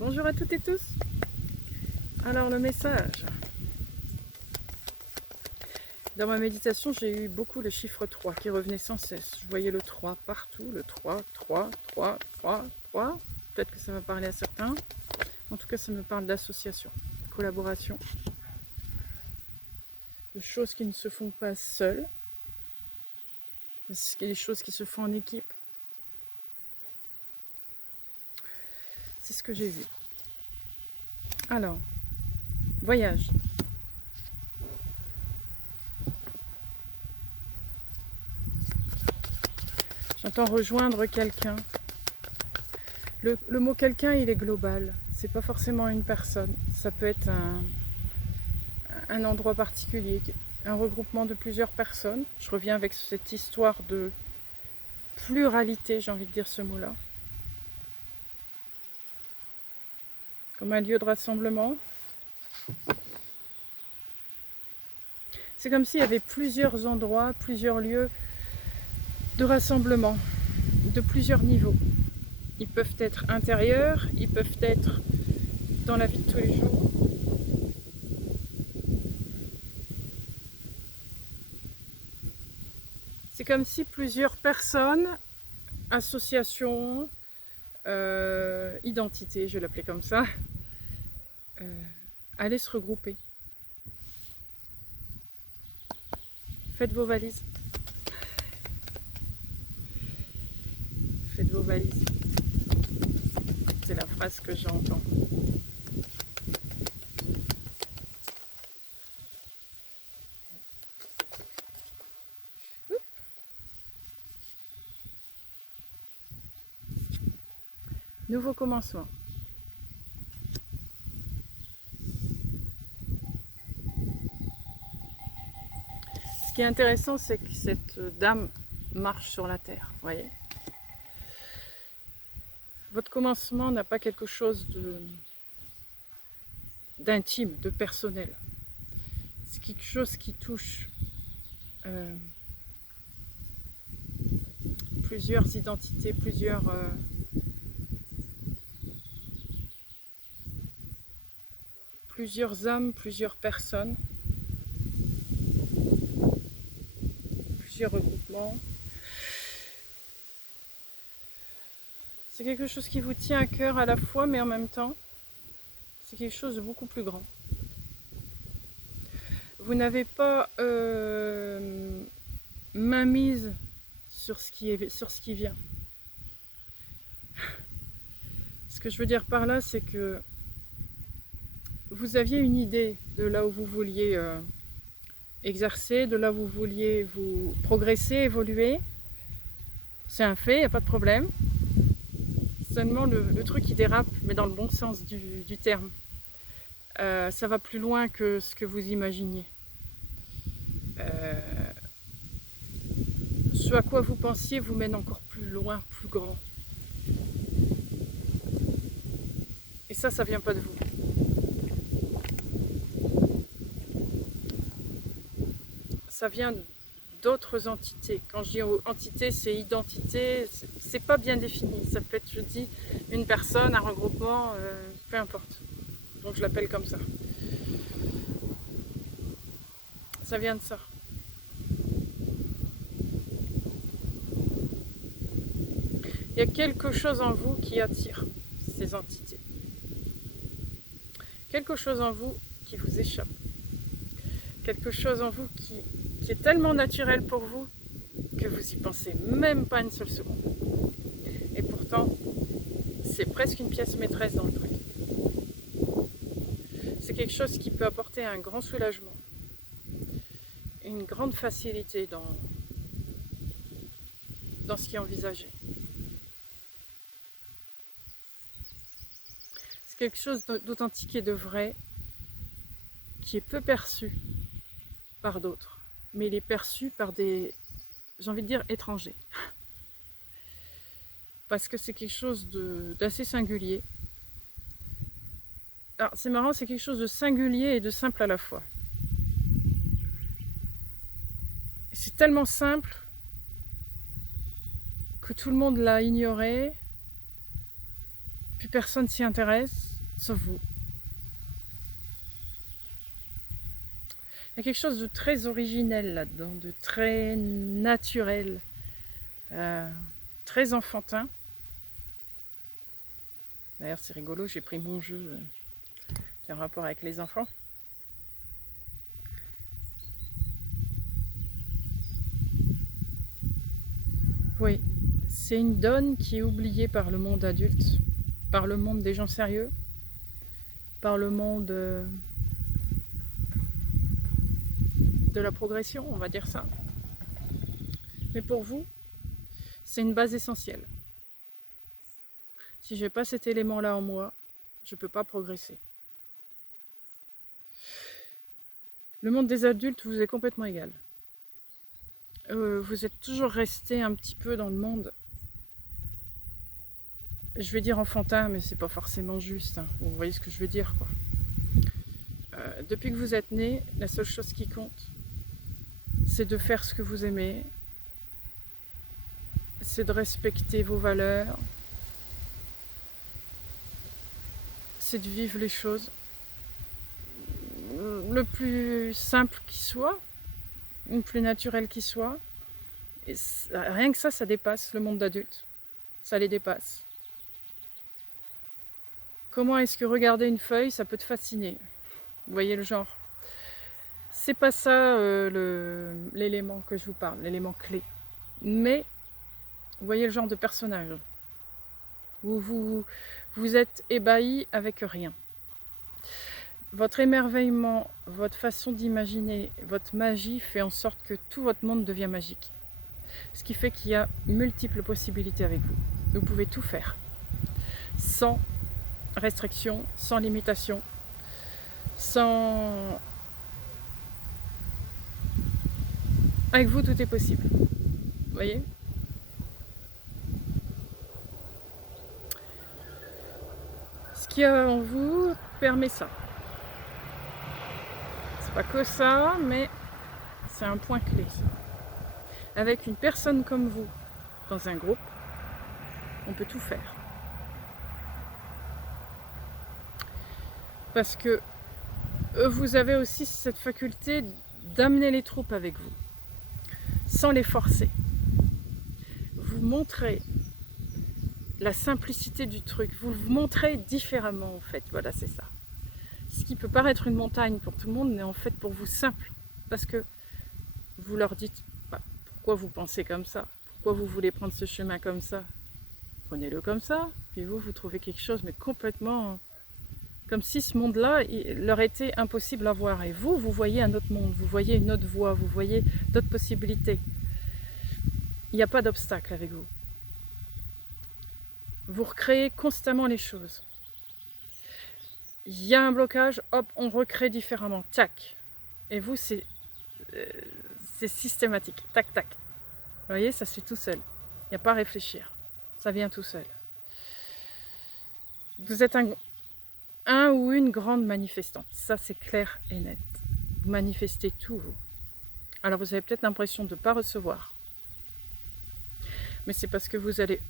Bonjour à toutes et tous. Alors le message. Dans ma méditation, j'ai eu beaucoup le chiffre 3 qui revenait sans cesse. Je voyais le 3 partout, le 3, 3, 3, 3, 3. Peut-être que ça va parler à certains. En tout cas, ça me parle d'association, de collaboration, de choses qui ne se font pas seules. C'est des choses qui se font en équipe. C'est ce que j'ai vu. Alors, voyage. J'entends rejoindre quelqu'un. Le mot quelqu'un, il est global. C'est pas forcément une personne. Ça peut être un endroit particulier, un regroupement de plusieurs personnes. Je reviens avec cette histoire de pluralité, j'ai envie de dire ce mot-là. Comme un lieu de rassemblement. C'est comme s'il y avait plusieurs endroits, plusieurs lieux de rassemblement, de plusieurs niveaux. Ils peuvent être intérieurs, ils peuvent être dans la vie de tous les jours. C'est comme si plusieurs personnes, associations, identités, je vais l'appeler comme ça, allaient se regrouper. Faites vos valises. Faites vos valises. C'est la phrase que j'entends. Nouveau commencement. Ce qui est intéressant, c'est que cette dame marche sur la terre, vous voyez. Votre commencement n'a pas quelque chose d'intime, de personnel. C'est quelque chose qui touche plusieurs identités, plusieurs âmes, plusieurs personnes, plusieurs regroupements. C'est quelque chose qui vous tient à cœur à la fois, mais en même temps, c'est quelque chose de beaucoup plus grand. Vous n'avez pas mainmise sur ce qui vient. Ce que je veux dire par là, c'est que vous aviez une idée de là où vous vouliez exercer, de là où vous vouliez vous progresser, évoluer. C'est un fait, il n'y a pas de problème. Seulement le truc qui dérape, mais dans le bon sens du terme. Ça va plus loin que ce que vous imaginiez. Ce à quoi vous pensiez vous mène encore plus loin, plus grand. Et ça vient pas de vous. Ça vient d'autres entités. Quand je dis entité, c'est identité, c'est pas bien défini. Ça peut être, je dis, une personne, un regroupement, peu importe. Donc je l'appelle comme ça. Ça vient de ça. Il y a quelque chose en vous qui attire ces entités. Quelque chose en vous qui vous échappe. Quelque chose en vous qui est tellement naturel pour vous que vous y pensez même pas une seule seconde. Et pourtant, c'est presque une pièce maîtresse dans le truc. C'est quelque chose qui peut apporter un grand soulagement, une grande facilité dans ce qui est envisagé. C'est quelque chose d'authentique et de vrai qui est peu perçu par d'autres, mais il est perçu par des, j'ai envie de dire, étrangers. Parce que c'est quelque chose d'assez singulier. Alors c'est marrant, c'est quelque chose de singulier et de simple à la fois. C'est tellement simple que tout le monde l'a ignoré Plus personne s'y intéresse, sauf vous. Il y a quelque chose de très originel là-dedans, de très naturel, très enfantin. D'ailleurs, c'est rigolo, j'ai pris mon jeu qui a un rapport avec les enfants. Oui, c'est une donne qui est oubliée par le monde adulte, par le monde des gens sérieux, par le monde de la progression, on va dire ça. Mais pour vous, c'est une base essentielle. Si je n'ai pas cet élément-là en moi, je ne peux pas progresser. Le monde des adultes vous est complètement égal. Vous êtes toujours resté un petit peu dans le monde, je vais dire enfantin, mais c'est pas forcément juste, hein. Vous voyez ce que je veux dire, quoi. Depuis que vous êtes né, la seule chose qui compte, c'est de faire ce que vous aimez, c'est de respecter vos valeurs, c'est de vivre les choses le plus simple qui soit, le plus naturel qui soit. Et rien que ça dépasse le monde d'adulte. Ça les dépasse. Comment est-ce que regarder une feuille, ça peut te fasciner? Vous voyez le genre? C'est pas ça l'élément que je vous parle, l'élément clé. Mais vous voyez le genre de personnage où vous êtes ébahi avec rien. Votre émerveillement, votre façon d'imaginer, votre magie fait en sorte que tout votre monde devient magique. Ce qui fait qu'il y a multiples possibilités avec vous. Vous pouvez tout faire, sans restriction, sans limitation, sans... Avec vous, tout est possible. Vous voyez ? Ce qu'il y a en vous permet ça. C'est pas que ça, mais c'est un point clé, ça. Avec une personne comme vous, dans un groupe, on peut tout faire. Parce que vous avez aussi cette faculté d'amener les troupes avec vous, sans les forcer. Vous montrez la simplicité du truc, vous vous montrez différemment en fait, voilà, c'est ça. Ce qui peut paraître une montagne pour tout le monde, mais en fait pour vous simple, parce que vous leur dites pourquoi vous pensez comme ça, pourquoi vous voulez prendre ce chemin comme ça, prenez-le comme ça, puis vous trouvez quelque chose mais complètement comme si ce monde-là leur était impossible à voir, et vous voyez un autre monde, vous voyez une autre voie, vous voyez d'autres possibilités. Il n'y a pas d'obstacle avec vous. Vous recréez constamment les choses. Il y a un blocage, hop, on recrée différemment, tac. Et vous, c'est systématique, tac, tac. Vous voyez, ça se fait tout seul. Il n'y a pas à réfléchir. Ça vient tout seul. Vous êtes un ou une grande manifestante. Ça, c'est clair et net. Vous manifestez tout, vous. Alors, vous avez peut-être l'impression de ne pas recevoir. Mais c'est parce que vous allez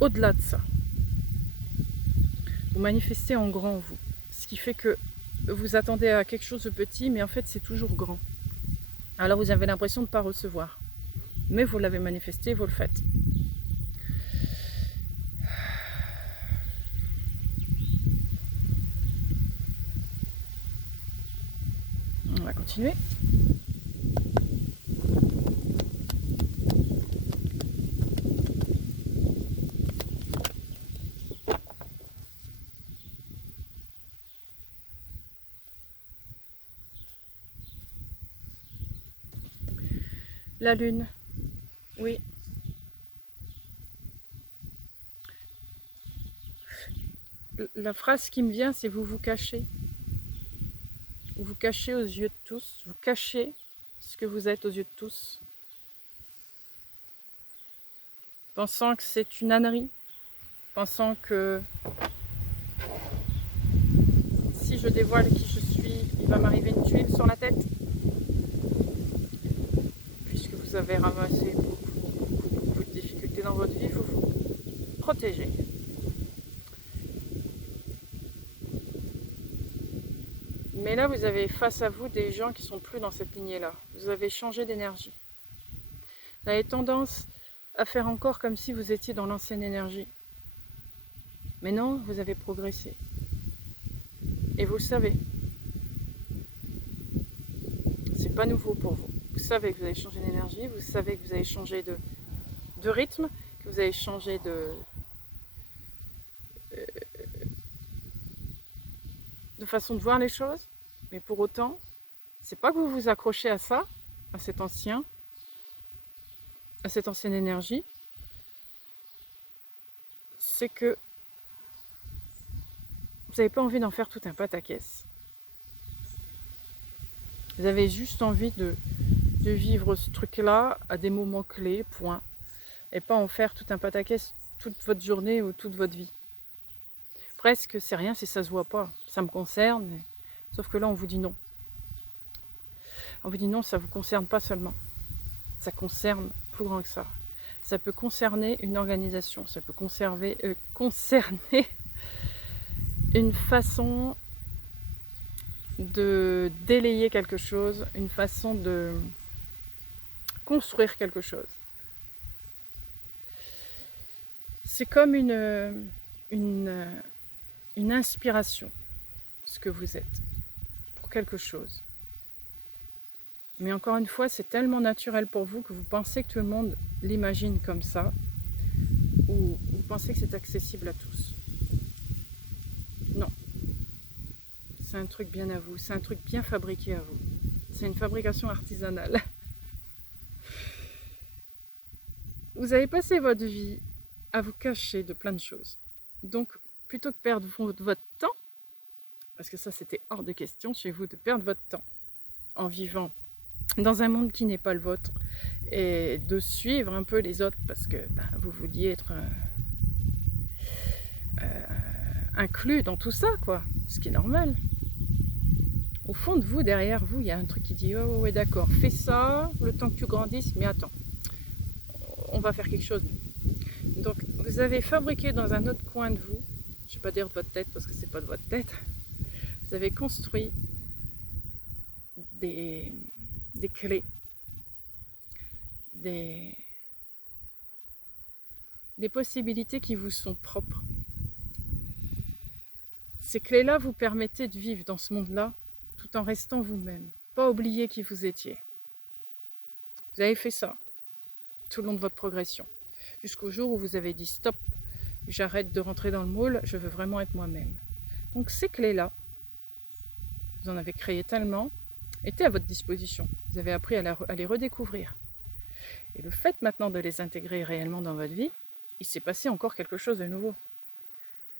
au-delà de ça. Vous manifestez en grand, vous. Ce qui fait que vous attendez à quelque chose de petit, mais en fait, c'est toujours grand. Alors, vous avez l'impression de ne pas recevoir. Mais vous l'avez manifesté, vous le faites. On va continuer. La lune, oui. La phrase qui me vient, c'est vous vous cachez. Vous vous cachez aux yeux de tous. Vous cachez ce que vous êtes aux yeux de tous. Pensant que c'est une ânerie. Pensant que si je dévoile qui je suis, il va m'arriver une tuile sur la tête. Puisque vous avez ramassé beaucoup de difficultés dans votre vie, vous vous protégez. Mais là, vous avez face à vous des gens qui sont plus dans cette lignée-là. Vous avez changé d'énergie. Vous avez tendance à faire encore comme si vous étiez dans l'ancienne énergie. Mais non, vous avez progressé. Et vous le savez. C'est pas nouveau pour vous. Vous savez que vous avez changé d'énergie, vous savez que vous avez changé de rythme, que vous avez changé de façon de voir les choses. Mais pour autant, c'est pas que vous vous accrochez à ça, à cette ancienne énergie. C'est que vous n'avez pas envie d'en faire tout un pataquès. Vous avez juste envie de vivre ce truc-là à des moments clés, point. Et pas en faire tout un pataquès toute votre journée ou toute votre vie. Presque, c'est rien si ça se voit pas. Ça me concerne, mais... sauf que là, on vous dit non. On vous dit non, ça ne vous concerne pas seulement. Ça concerne plus grand que ça. Ça peut concerner une organisation, ça peut concerner une façon de délayer quelque chose, une façon de construire quelque chose. C'est comme une inspiration, ce que vous êtes, pour quelque chose. Mais encore une fois, c'est tellement naturel pour vous que vous pensez que tout le monde l'imagine comme ça, ou vous pensez que c'est accessible à tous. Non. C'est un truc bien à vous, c'est un truc bien fabriqué à vous. C'est une fabrication artisanale. Vous avez passé votre vie à vous cacher de plein de choses. Donc, plutôt que perdre votre temps, parce que ça c'était hors de question chez vous de perdre votre temps en vivant dans un monde qui n'est pas le vôtre et de suivre un peu les autres parce que vous vouliez être inclus dans tout ça, quoi, ce qui est normal. Au fond de vous, derrière vous, il y a un truc qui dit « Oh ouais d'accord, fais ça, le temps que tu grandisses, mais attends, on va faire quelque chose. » Donc vous avez fabriqué dans un autre coin de vous, je ne vais pas dire de votre tête parce que c'est pas de votre tête, vous avez construit des clés, des possibilités qui vous sont propres. Ces clés-là vous permettaient de vivre dans ce monde-là tout en restant vous-même, pas oublier qui vous étiez. Vous avez fait ça tout le long de votre progression, jusqu'au jour où vous avez dit stop, j'arrête de rentrer dans le moule, je veux vraiment être moi-même. Donc ces clés-là, vous en avez créé tellement, étaient à votre disposition. Vous avez appris à les redécouvrir. Et le fait maintenant de les intégrer réellement dans votre vie, il s'est passé encore quelque chose de nouveau.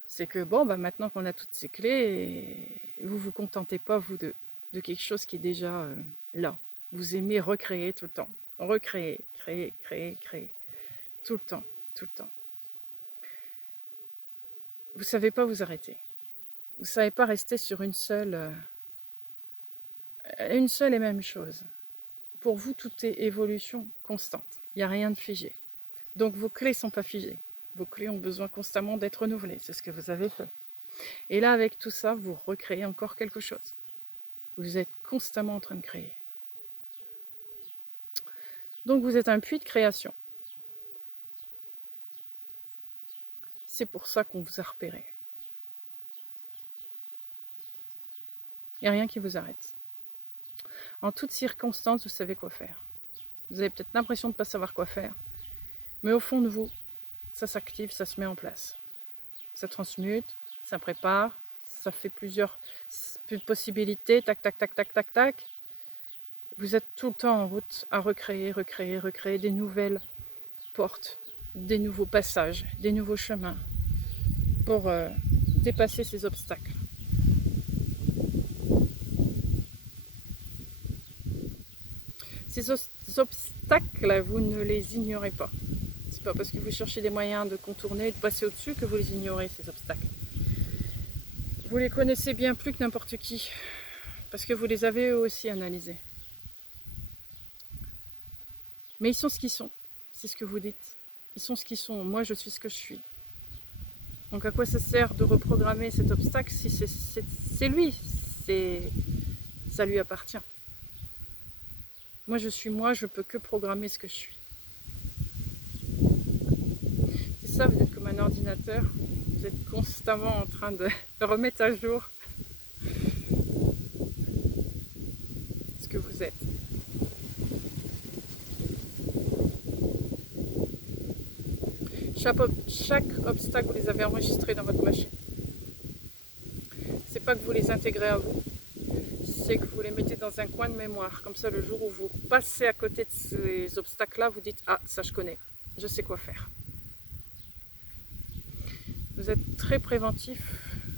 C'est que bon, maintenant qu'on a toutes ces clés, vous ne vous contentez pas, vous, de quelque chose qui est déjà là. Vous aimez recréer tout le temps. Recréer, créer. Tout le temps, tout le temps. Vous ne savez pas vous arrêter. Vous ne savez pas rester sur une seule et même chose. Pour vous, tout est évolution constante. Il n'y a rien de figé. Donc vos clés ne sont pas figées. Vos clés ont besoin constamment d'être renouvelées. C'est ce que vous avez fait. Et là, avec tout ça, vous recréez encore quelque chose. Vous êtes constamment en train de créer. Donc vous êtes un puits de création. C'est pour ça qu'on vous a repéré. Il n'y a rien qui vous arrête. En toutes circonstances, vous savez quoi faire. Vous avez peut-être l'impression de ne pas savoir quoi faire. Mais au fond de vous, ça s'active, ça se met en place. Ça transmute, ça prépare, ça fait plusieurs possibilités, tac, tac, tac, tac, tac, tac. Vous êtes tout le temps en route à recréer des nouvelles portes, des nouveaux passages, des nouveaux chemins pour dépasser ces obstacles. Ces obstacles, vous ne les ignorez pas. C'est pas parce que vous cherchez des moyens de contourner, de passer au-dessus que vous les ignorez, ces obstacles. Vous les connaissez bien plus que n'importe qui, parce que vous les avez eux aussi analysés. Mais ils sont ce qu'ils sont, c'est ce que vous dites. Ils sont ce qu'ils sont, moi je suis ce que je suis. Donc à quoi ça sert de reprogrammer cet obstacle si c'est lui, ça lui appartient. Moi, je suis moi, je peux que programmer ce que je suis. C'est ça, vous êtes comme un ordinateur, vous êtes constamment en train de remettre à jour ce que vous êtes. Chaque obstacle, vous les avez enregistrés dans votre machine. C'est pas que vous les intégrez à vous, c'est que vous les mettez dans un coin de mémoire. Comme ça, le jour où vous passez à côté de ces obstacles-là, vous dites « Ah, ça je connais, je sais quoi faire ». Vous êtes très préventif,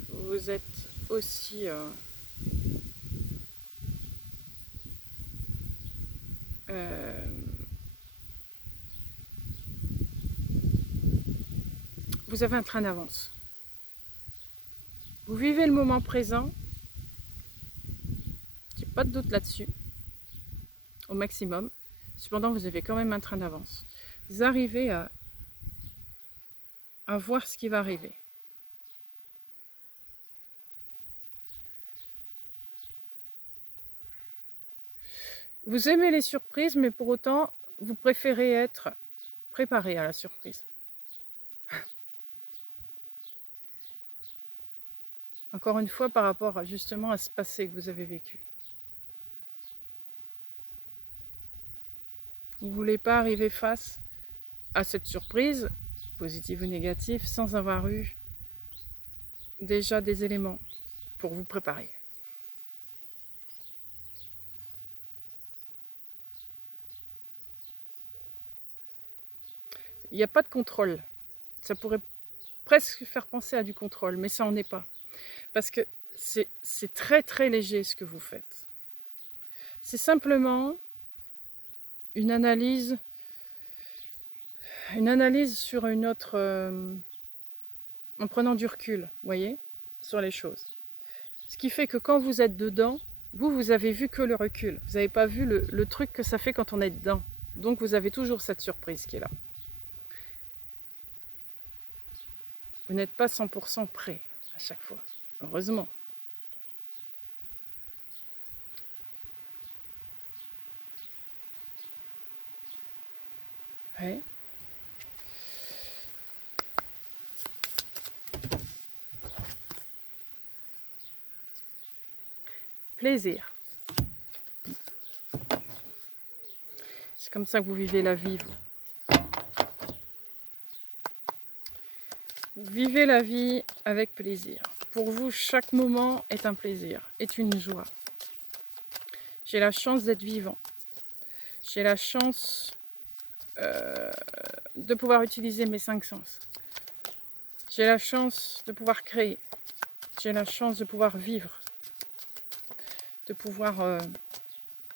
vous êtes aussi vous avez un train d'avance. Vous vivez le moment présent, j'ai pas de doute là-dessus, au maximum. Cependant, vous avez quand même un train d'avance. Vous arrivez à voir ce qui va arriver. Vous aimez les surprises, mais pour autant, vous préférez être préparé à la surprise. Encore une fois, par rapport justement à ce passé que vous avez vécu. Vous ne voulez pas arriver face à cette surprise, positive ou négative, sans avoir eu déjà des éléments pour vous préparer. Il n'y a pas de contrôle. Ça pourrait presque faire penser à du contrôle, mais ça n'en est pas. Parce que c'est très très léger ce que vous faites. C'est simplement une analyse sur une autre, en prenant du recul, vous voyez, sur les choses. Ce qui fait que quand vous êtes dedans, vous avez vu que le recul. Vous n'avez pas vu le truc que ça fait quand on est dedans. Donc vous avez toujours cette surprise qui est là. Vous n'êtes pas 100% prêt à chaque fois. Heureusement. Ouais. Plaisir. C'est comme ça que vous vivez la vie, vous. Vous vivez la vie avec plaisir. Pour vous, chaque moment est un plaisir, est une joie. J'ai la chance d'être vivant. J'ai la chance de pouvoir utiliser mes 5 sens. J'ai la chance de pouvoir créer. J'ai la chance de pouvoir vivre. De pouvoir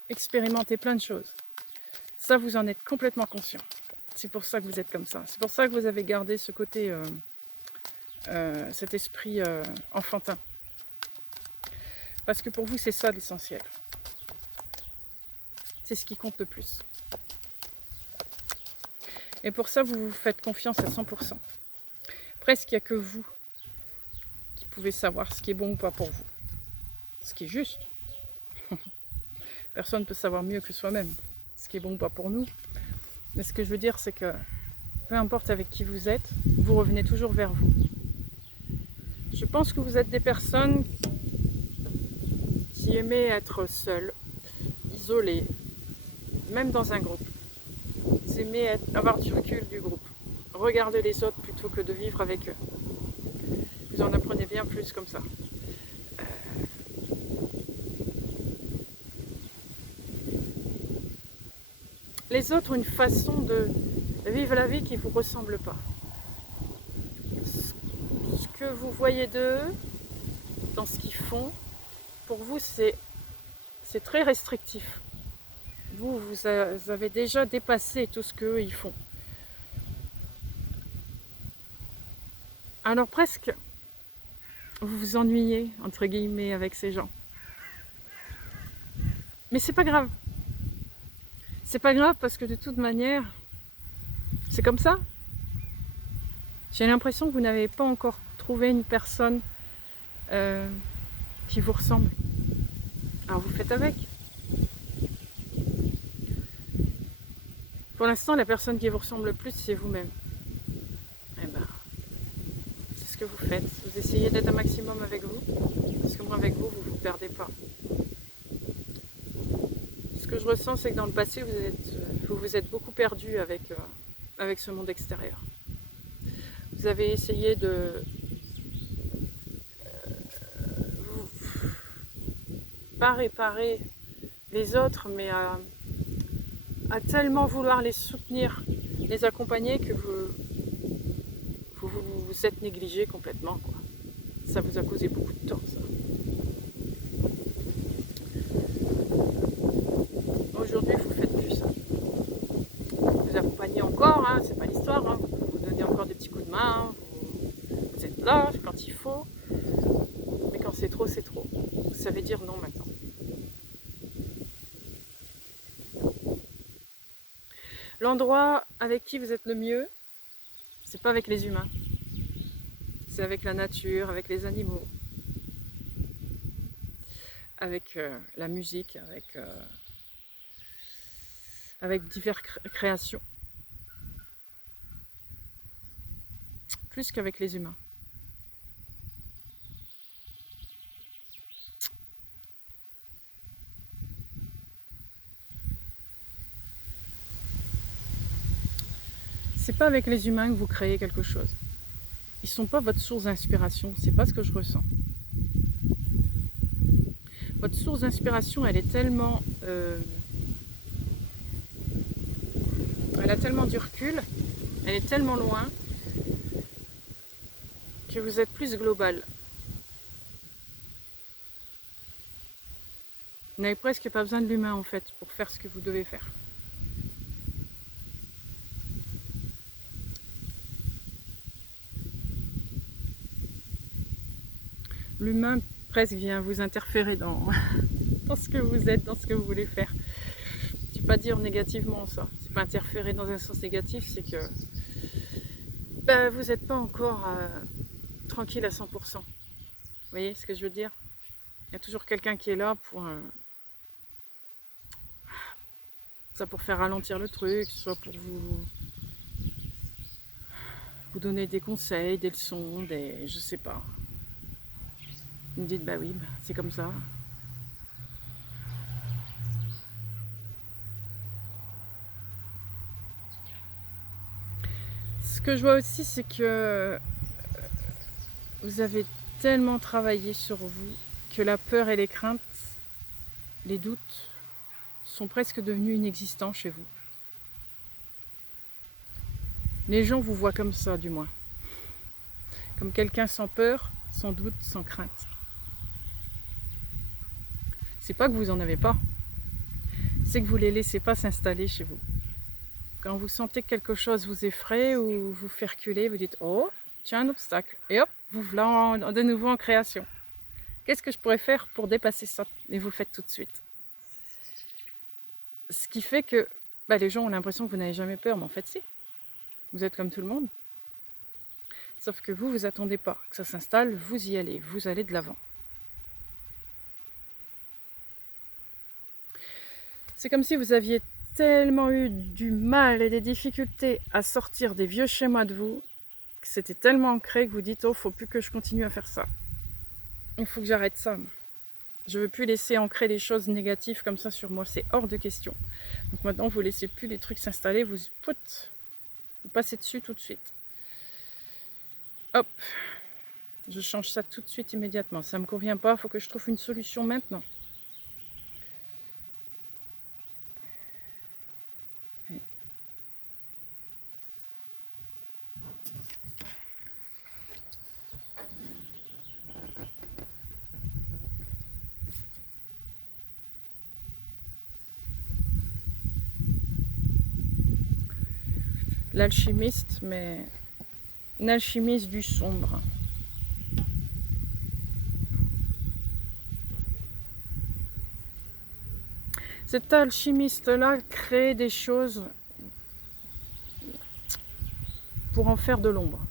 expérimenter plein de choses. Ça, vous en êtes complètement conscient. C'est pour ça que vous êtes comme ça. C'est pour ça que vous avez gardé ce côté... cet esprit enfantin. Parce que pour vous, c'est ça l'essentiel. C'est ce qui compte le plus. Et pour ça, vous vous faites confiance à 100%. Presque il n'y a que vous qui pouvez savoir ce qui est bon ou pas pour vous. Ce qui est juste. Personne ne peut savoir mieux que soi-même ce qui est bon ou pas pour nous. Mais ce que je veux dire, c'est que peu importe avec qui vous êtes, vous revenez toujours vers vous. Je pense que vous êtes des personnes qui aimaient être seules, isolées, même dans un groupe. Vous aimez avoir du recul du groupe, regarder les autres plutôt que de vivre avec eux. Vous en apprenez bien plus comme ça. Les autres ont une façon de vivre la vie qui ne vous ressemble pas. Ce que vous voyez d'eux, dans ce qu'ils font, pour vous, c'est très restrictif. Vous avez déjà dépassé tout ce qu'eux, ils font. Alors presque, vous vous ennuyez, entre guillemets, avec ces gens. Mais c'est pas grave. C'est pas grave parce que de toute manière, c'est comme ça. J'ai l'impression que vous n'avez pas encore trouvé une personne qui vous ressemble. Alors vous faites avec. Pour l'instant, la personne qui vous ressemble le plus, c'est vous-même. Eh ben, c'est ce que vous faites. Vous essayez d'être un maximum avec vous, parce que moi, avec vous, vous ne vous perdez pas. Ce que je ressens, c'est que dans le passé, vous vous êtes beaucoup perdu avec ce monde extérieur. Vous avez essayé de pas réparer les autres, mais à tellement vouloir les soutenir, les accompagner, que vous êtes négligé complètement, quoi. Ça vous a causé beaucoup de tort, ça. Aujourd'hui, vous faites plus ça. Vous accompagnez encore, hein, c'est pas l'histoire, hein. Vous donnez encore des petits coups de main, vous êtes là quand il faut, mais quand c'est trop, c'est trop. Vous savez dire non maintenant. L'endroit avec qui vous êtes le mieux, c'est pas avec les humains, c'est avec la nature, avec les animaux, avec la musique, avec diverses créations, plus qu'avec les humains. C'est pas avec les humains que vous créez quelque chose. Ils sont pas votre source d'inspiration, c'est pas ce que je ressens. Votre source d'inspiration, elle est tellement... elle a tellement du recul, elle est tellement loin, que vous êtes plus global. Vous n'avez presque pas besoin de l'humain en fait pour faire ce que vous devez faire. L'humain presque vient vous interférer dans, dans ce que vous êtes, dans ce que vous voulez faire. Je ne vais pas dire négativement ça. C'est pas interférer dans un sens négatif, c'est que ben, vous n'êtes pas encore tranquille à 100%. Vous voyez ce que je veux dire? Il y a toujours quelqu'un qui est là pour faire ralentir le truc, soit pour vous donner des conseils, des leçons, je sais pas. Vous me dites, bah oui, bah, c'est comme ça. Ce que je vois aussi, c'est que vous avez tellement travaillé sur vous que la peur et les craintes, les doutes, sont presque devenus inexistants chez vous. Les gens vous voient comme ça, du moins. Comme quelqu'un sans peur, sans doute, sans crainte. C'est pas que vous en avez pas, c'est que vous les laissez pas s'installer chez vous. Quand vous sentez que quelque chose vous effraie ou vous fait reculer, vous dites « Oh, tiens, un obstacle !» Et hop, vous voilà de nouveau en création. Qu'est-ce que je pourrais faire pour dépasser ça? Et vous le faites tout de suite. Ce qui fait que les gens ont l'impression que vous n'avez jamais peur, mais en fait si. Vous êtes comme tout le monde. Sauf que vous attendez pas que ça s'installe, vous y allez, vous allez de l'avant. C'est comme si vous aviez tellement eu du mal et des difficultés à sortir des vieux schémas de vous, que c'était tellement ancré que vous dites « Oh, faut plus que je continue à faire ça. Il faut que j'arrête ça. Je veux plus laisser ancrer les choses négatives comme ça sur moi, c'est hors de question. » Donc maintenant, vous laissez plus les trucs s'installer, vous passez dessus tout de suite. Hop, je change ça tout de suite, immédiatement. Ça ne me convient pas, il faut que je trouve une solution maintenant. L'alchimiste, mais un alchimiste du sombre. Cet alchimiste-là crée des choses pour en faire de l'ombre.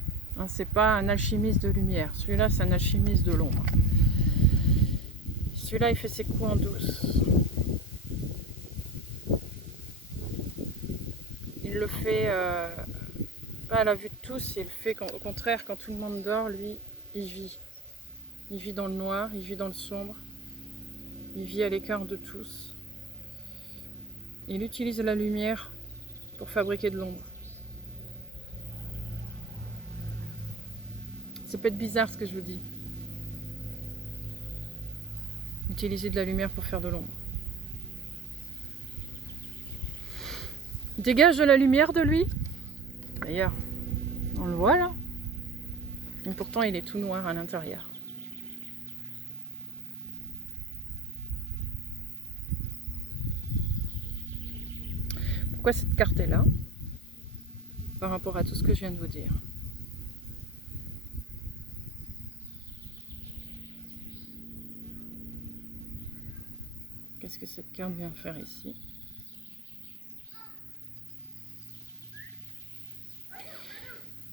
C'est pas un alchimiste de lumière. Celui-là, c'est un alchimiste de l'ombre. Celui-là, il fait ses coups en douce. Il le fait pas à la vue de tous, il le fait au contraire quand tout le monde dort, lui, il vit. Il vit dans le noir, il vit dans le sombre, il vit à l'écart de tous. Il utilise la lumière pour fabriquer de l'ombre. C'est peut-être bizarre ce que je vous dis. Utiliser de la lumière pour faire de l'ombre. Dégage de la lumière de lui. D'ailleurs, on le voit là. Mais pourtant, il est tout noir à l'intérieur. Pourquoi cette carte est là? Par rapport à tout ce que je viens de vous dire. Qu'est-ce que cette carte vient faire ici?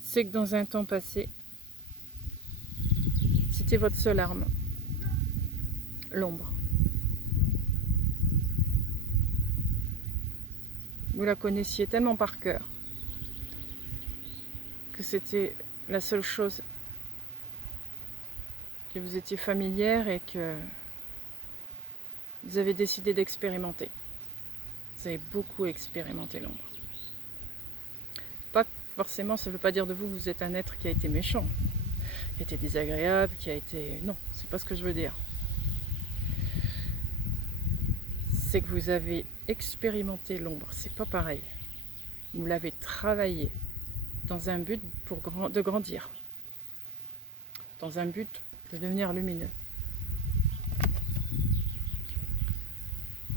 C'est que dans un temps passé, c'était votre seule arme, l'ombre. Vous la connaissiez tellement par cœur que c'était la seule chose que vous étiez familière et que vous avez décidé d'expérimenter. Vous avez beaucoup expérimenté l'ombre. Pas forcément, ça ne veut pas dire de vous que vous êtes un être qui a été méchant, qui a été désagréable, qui a été... Non, c'est pas ce que je veux dire. C'est que vous avez expérimenté l'ombre, c'est pas pareil. Vous l'avez travaillé dans un but de grandir, dans un but de devenir lumineux.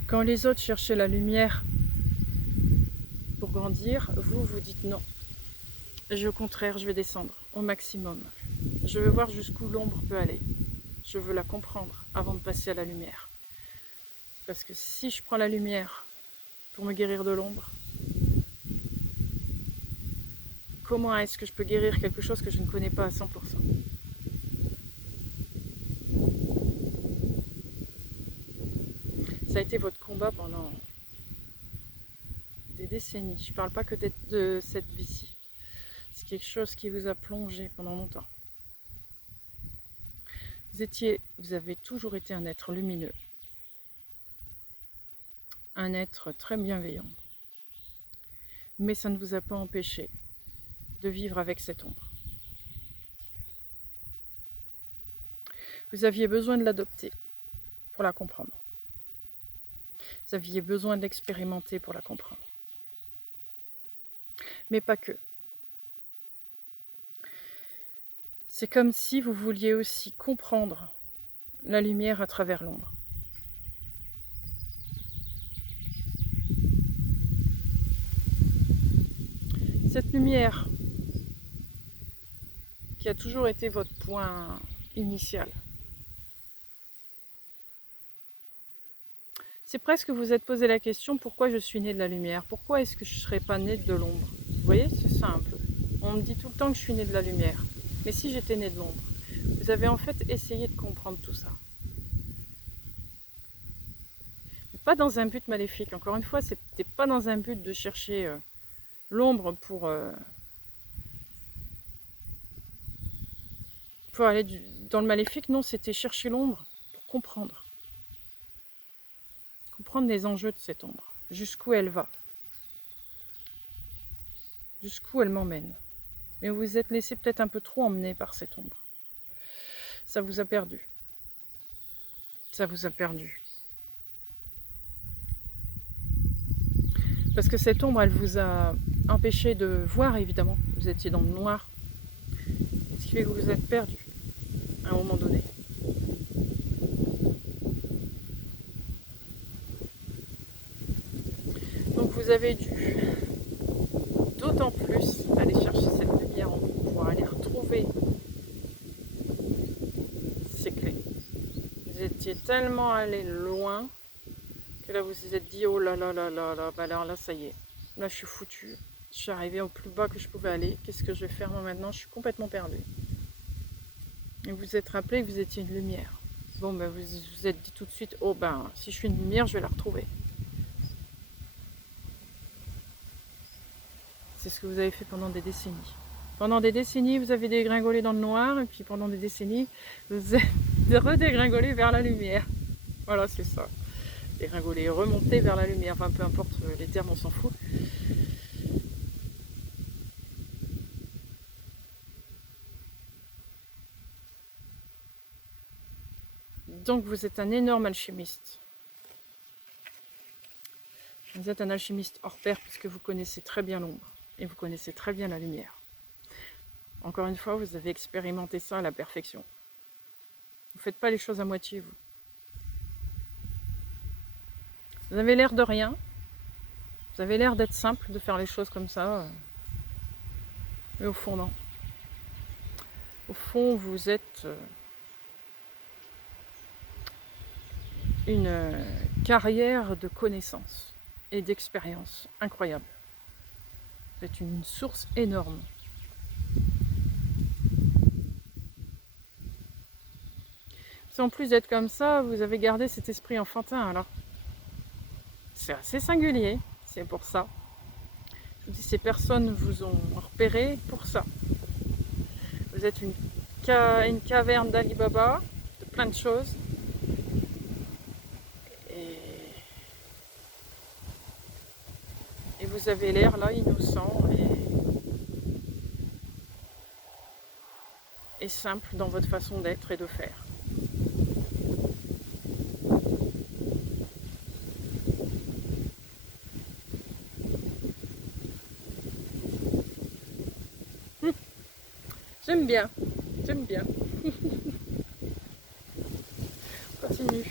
Quand les autres cherchaient la lumière pour grandir, vous vous dites non. Au contraire, je vais descendre au maximum. Je veux voir jusqu'où l'ombre peut aller. Je veux la comprendre avant de passer à la lumière. Parce que si je prends la lumière pour me guérir de l'ombre, comment est-ce que je peux guérir quelque chose que je ne connais pas à 100%? Ça a été votre combat pendant des décennies. Je ne parle pas que de cette vie-ci. C'est quelque chose qui vous a plongé pendant longtemps. Vous avez toujours été un être lumineux. Un être très bienveillant. Mais ça ne vous a pas empêché de vivre avec cette ombre. Vous aviez besoin de l'adopter pour la comprendre. Vous aviez besoin d'expérimenter pour la comprendre. Mais pas que. C'est comme si vous vouliez aussi comprendre la lumière à travers l'ombre. Cette lumière qui a toujours été votre point initial. C'est presque que vous êtes posé la question, pourquoi je suis née de la lumière? Pourquoi est-ce que je ne serais pas née de l'ombre? Vous voyez, c'est ça un peu. On me dit tout le temps que je suis née de la lumière. Mais si j'étais née de l'ombre? Vous avez en fait essayé de comprendre tout ça. Mais pas dans un but maléfique. Encore une fois, c'était pas dans un but de chercher l'ombre pour aller dans le maléfique. Non, c'était chercher l'ombre pour comprendre. Comprendre les enjeux de cette ombre. Jusqu'où elle va. Jusqu'où elle m'emmène. Mais vous vous êtes laissé peut-être un peu trop emmener par cette ombre. Ça vous a perdu. Ça vous a perdu. Parce que cette ombre, elle vous a empêché de voir, évidemment. Vous étiez dans le noir. Ce qui fait que vous vous êtes perdu à un moment donné. Donc vous avez dû d'autant plus aller chercher cette lumière en vous pour aller retrouver ces clés. Vous étiez tellement allé loin que là vous vous êtes dit oh là là là là là, bah alors là ça y est, là je suis foutue, je suis arrivée au plus bas que je pouvais aller, qu'est-ce que je vais faire moi maintenant? Je suis complètement perdue. Et vous vous êtes rappelé que vous étiez une lumière. Bon, ben vous vous êtes dit tout de suite, oh ben, si je suis une lumière, je vais la retrouver. C'est ce que vous avez fait pendant des décennies. Pendant des décennies, vous avez dégringolé dans le noir, et puis pendant des décennies, vous êtes redégringolé vers la lumière. Voilà, c'est ça. Dégringoler, remonter vers la lumière. Enfin, peu importe les termes, on s'en fout. Donc, vous êtes un énorme alchimiste. Vous êtes un alchimiste hors pair, puisque vous connaissez très bien l'ombre, et vous connaissez très bien la lumière. Encore une fois, vous avez expérimenté ça à la perfection. Vous ne faites pas les choses à moitié, vous. Vous avez l'air de rien. Vous avez l'air d'être simple, de faire les choses comme ça. Mais au fond, non. Au fond, vous êtes une carrière de connaissances et d'expérience incroyable. Vous êtes une source énorme. Si en plus d'être comme ça, vous avez gardé cet esprit enfantin, alors c'est assez singulier, c'est pour ça. Je vous dis, ces personnes vous ont repéré pour ça. Vous êtes une caverne d'Ali Baba, de plein de choses. Et vous avez l'air là innocent et simple dans votre façon d'être et de faire. J'aime bien, j'aime bien. Continue.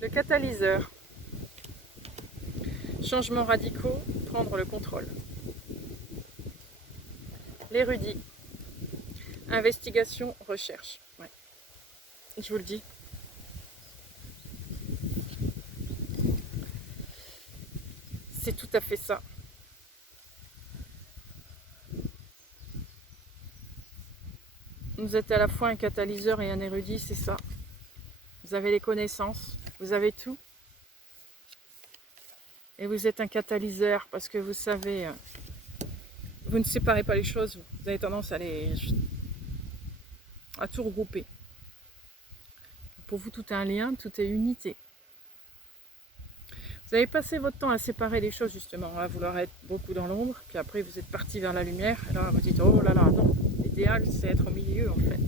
Le catalyseur. Changements radicaux, prendre le contrôle. L'érudit. Investigation, recherche. Ouais. Je vous le dis. C'est tout à fait ça. Vous êtes à la fois un catalyseur et un érudit, c'est ça. Vous avez les connaissances, vous avez tout. Et vous êtes un catalyseur parce que vous savez, vous ne séparez pas les choses, vous avez tendance à tout regrouper. Pour vous, tout est un lien, tout est unité. Vous avez passé votre temps à séparer les choses justement, à vouloir être beaucoup dans l'ombre, puis après vous êtes parti vers la lumière, et là vous dites oh là là, non, l'idéal c'est être au milieu en fait.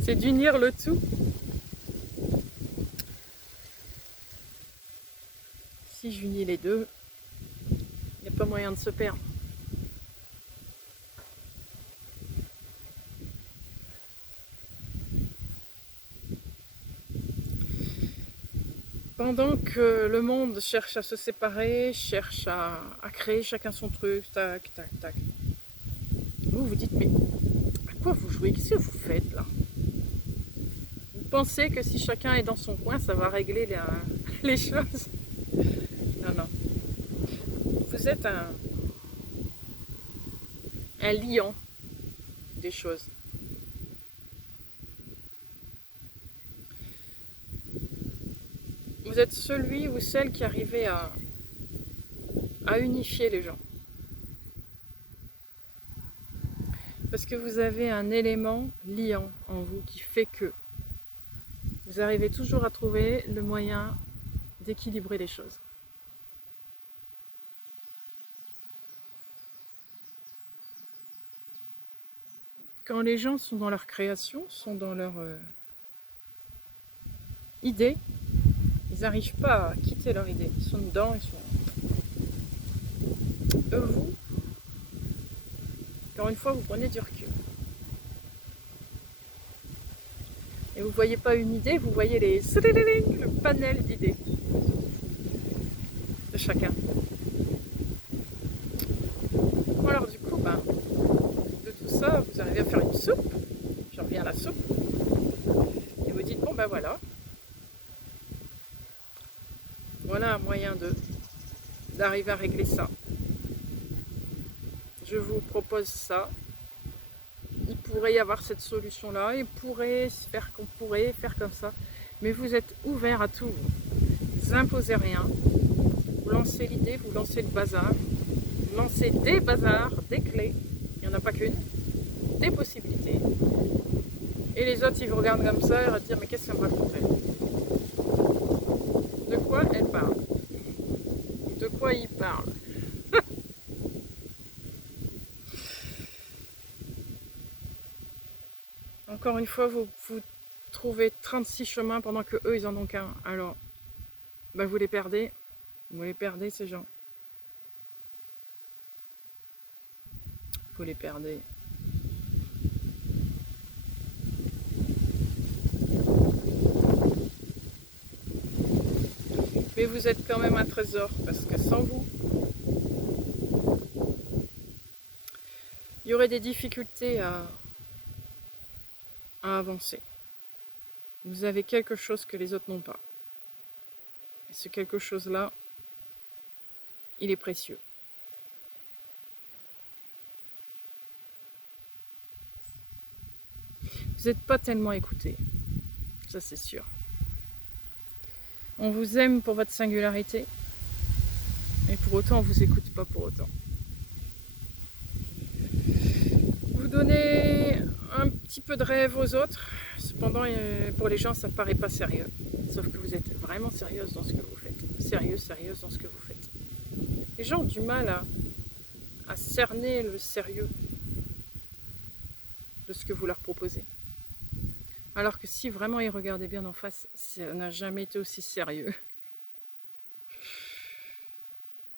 C'est d'unir le tout. Si j'unis les deux, il n'y a pas moyen de se perdre. Pendant que le monde cherche à se séparer, cherche à créer chacun son truc, tac, tac, tac. Vous vous dites, mais à quoi vous jouez? Qu'est-ce que vous faites là? Vous pensez que si chacun est dans son coin, ça va régler les choses? Non, non. Vous êtes un liant des choses. Vous êtes celui ou celle qui arrivait à unifier les gens. Parce que vous avez un élément liant en vous qui fait que vous arrivez toujours à trouver le moyen d'équilibrer les choses. Quand les gens sont dans leur création, sont dans leur idée, ils n'arrivent pas à quitter leur idée. Ils sont dedans, ils sont... vous, encore une fois, vous prenez du recul. Et vous ne voyez pas une idée, vous voyez le panel d'idées de chacun. Bon, alors du coup, de tout ça, vous arrivez à faire une soupe. J'en reviens à la soupe. Et vous dites, bon voilà. Voilà un moyen de d'arriver à régler ça. Je vous propose ça. Il pourrait y avoir cette solution-là, il pourrait se faire qu'on pourrait faire comme ça. Mais vous êtes ouvert à tout. Vous imposez rien. Vous lancez l'idée, vous lancez le bazar. Vous lancez des bazars, des clés. Il n'y en a pas qu'une. Des possibilités. Et les autres, ils vous regardent comme ça, ils vont dire, mais qu'est-ce qu'elle me raconte? De quoi elle parle? De quoi il parle? Encore une fois, vous trouvez 36 chemins pendant que eux, ils en ont qu'un. Alors, ben vous les perdez. Vous les perdez, ces gens. Vous les perdez. Mais vous êtes quand même un trésor, parce que sans vous, il y aurait des difficultés à avancer. Vous avez quelque chose que les autres n'ont pas. Et ce quelque chose-là, il est précieux. Vous n'êtes pas tellement écouté, ça c'est sûr. On vous aime pour votre singularité, et pour autant on ne vous écoute pas pour autant. Vous donnez un petit peu de rêve aux autres, cependant pour les gens ça ne paraît pas sérieux. Sauf que vous êtes vraiment sérieuse dans ce que vous faites. Sérieuse dans ce que vous faites. Les gens ont du mal à cerner le sérieux de ce que vous leur proposez. Alors que si vraiment ils regardaient bien en face, ça n'a jamais été aussi sérieux.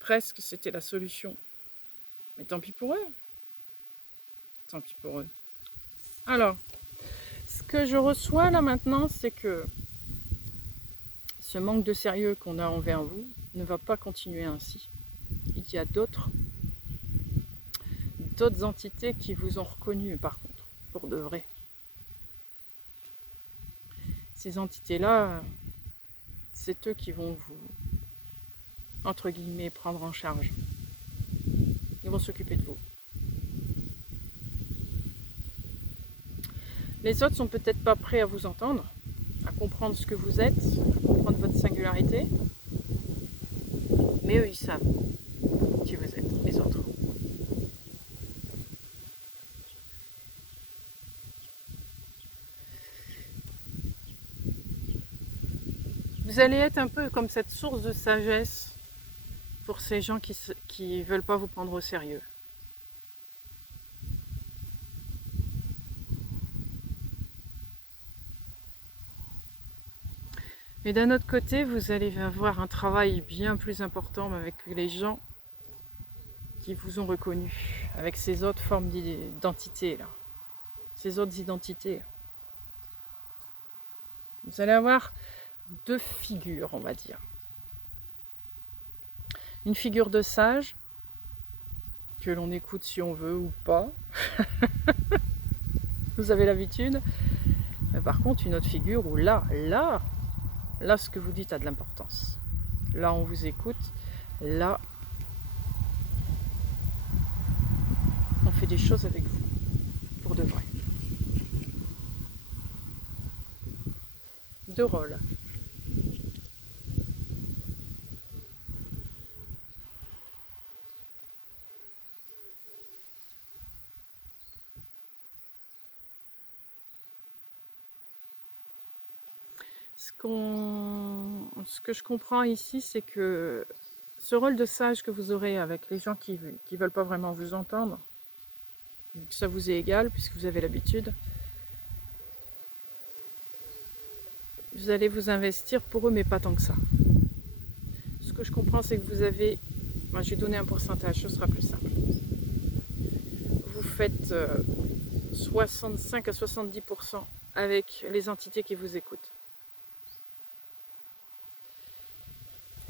Presque c'était la solution. Mais tant pis pour eux. Tant pis pour eux. Alors, ce que je reçois là maintenant, c'est que ce manque de sérieux qu'on a envers vous ne va pas continuer ainsi. Il y a d'autres entités qui vous ont reconnu par contre, pour de vrai. Ces entités-là, c'est eux qui vont vous, entre guillemets, prendre en charge. Ils vont s'occuper de vous. Les autres sont peut-être pas prêts à vous entendre, à comprendre ce que vous êtes, à comprendre votre singularité. Mais eux, ils savent qui vous êtes, les autres. Vous allez être un peu comme cette source de sagesse pour ces gens qui veulent pas vous prendre au sérieux. Mais d'un autre côté, vous allez avoir un travail bien plus important avec les gens qui vous ont reconnu, avec ces autres formes d'identité là, ces autres identités. Vous allez avoir deux figures, on va dire. Une figure de sage, que l'on écoute si on veut ou pas. Vous avez l'habitude. Mais par contre, une autre figure où là, ce que vous dites a de l'importance. Là, on vous écoute. Là, on fait des choses avec vous, pour de vrai. Deux rôles. Ce que je comprends ici, c'est que ce rôle de sage que vous aurez avec les gens qui ne veulent pas vraiment vous entendre, que ça vous est égal puisque vous avez l'habitude, vous allez vous investir pour eux, mais pas tant que ça. Ce que je comprends, c'est que vous avez... Moi, je vais donner un pourcentage, ce sera plus simple. Vous faites 65 à 70% avec les entités qui vous écoutent.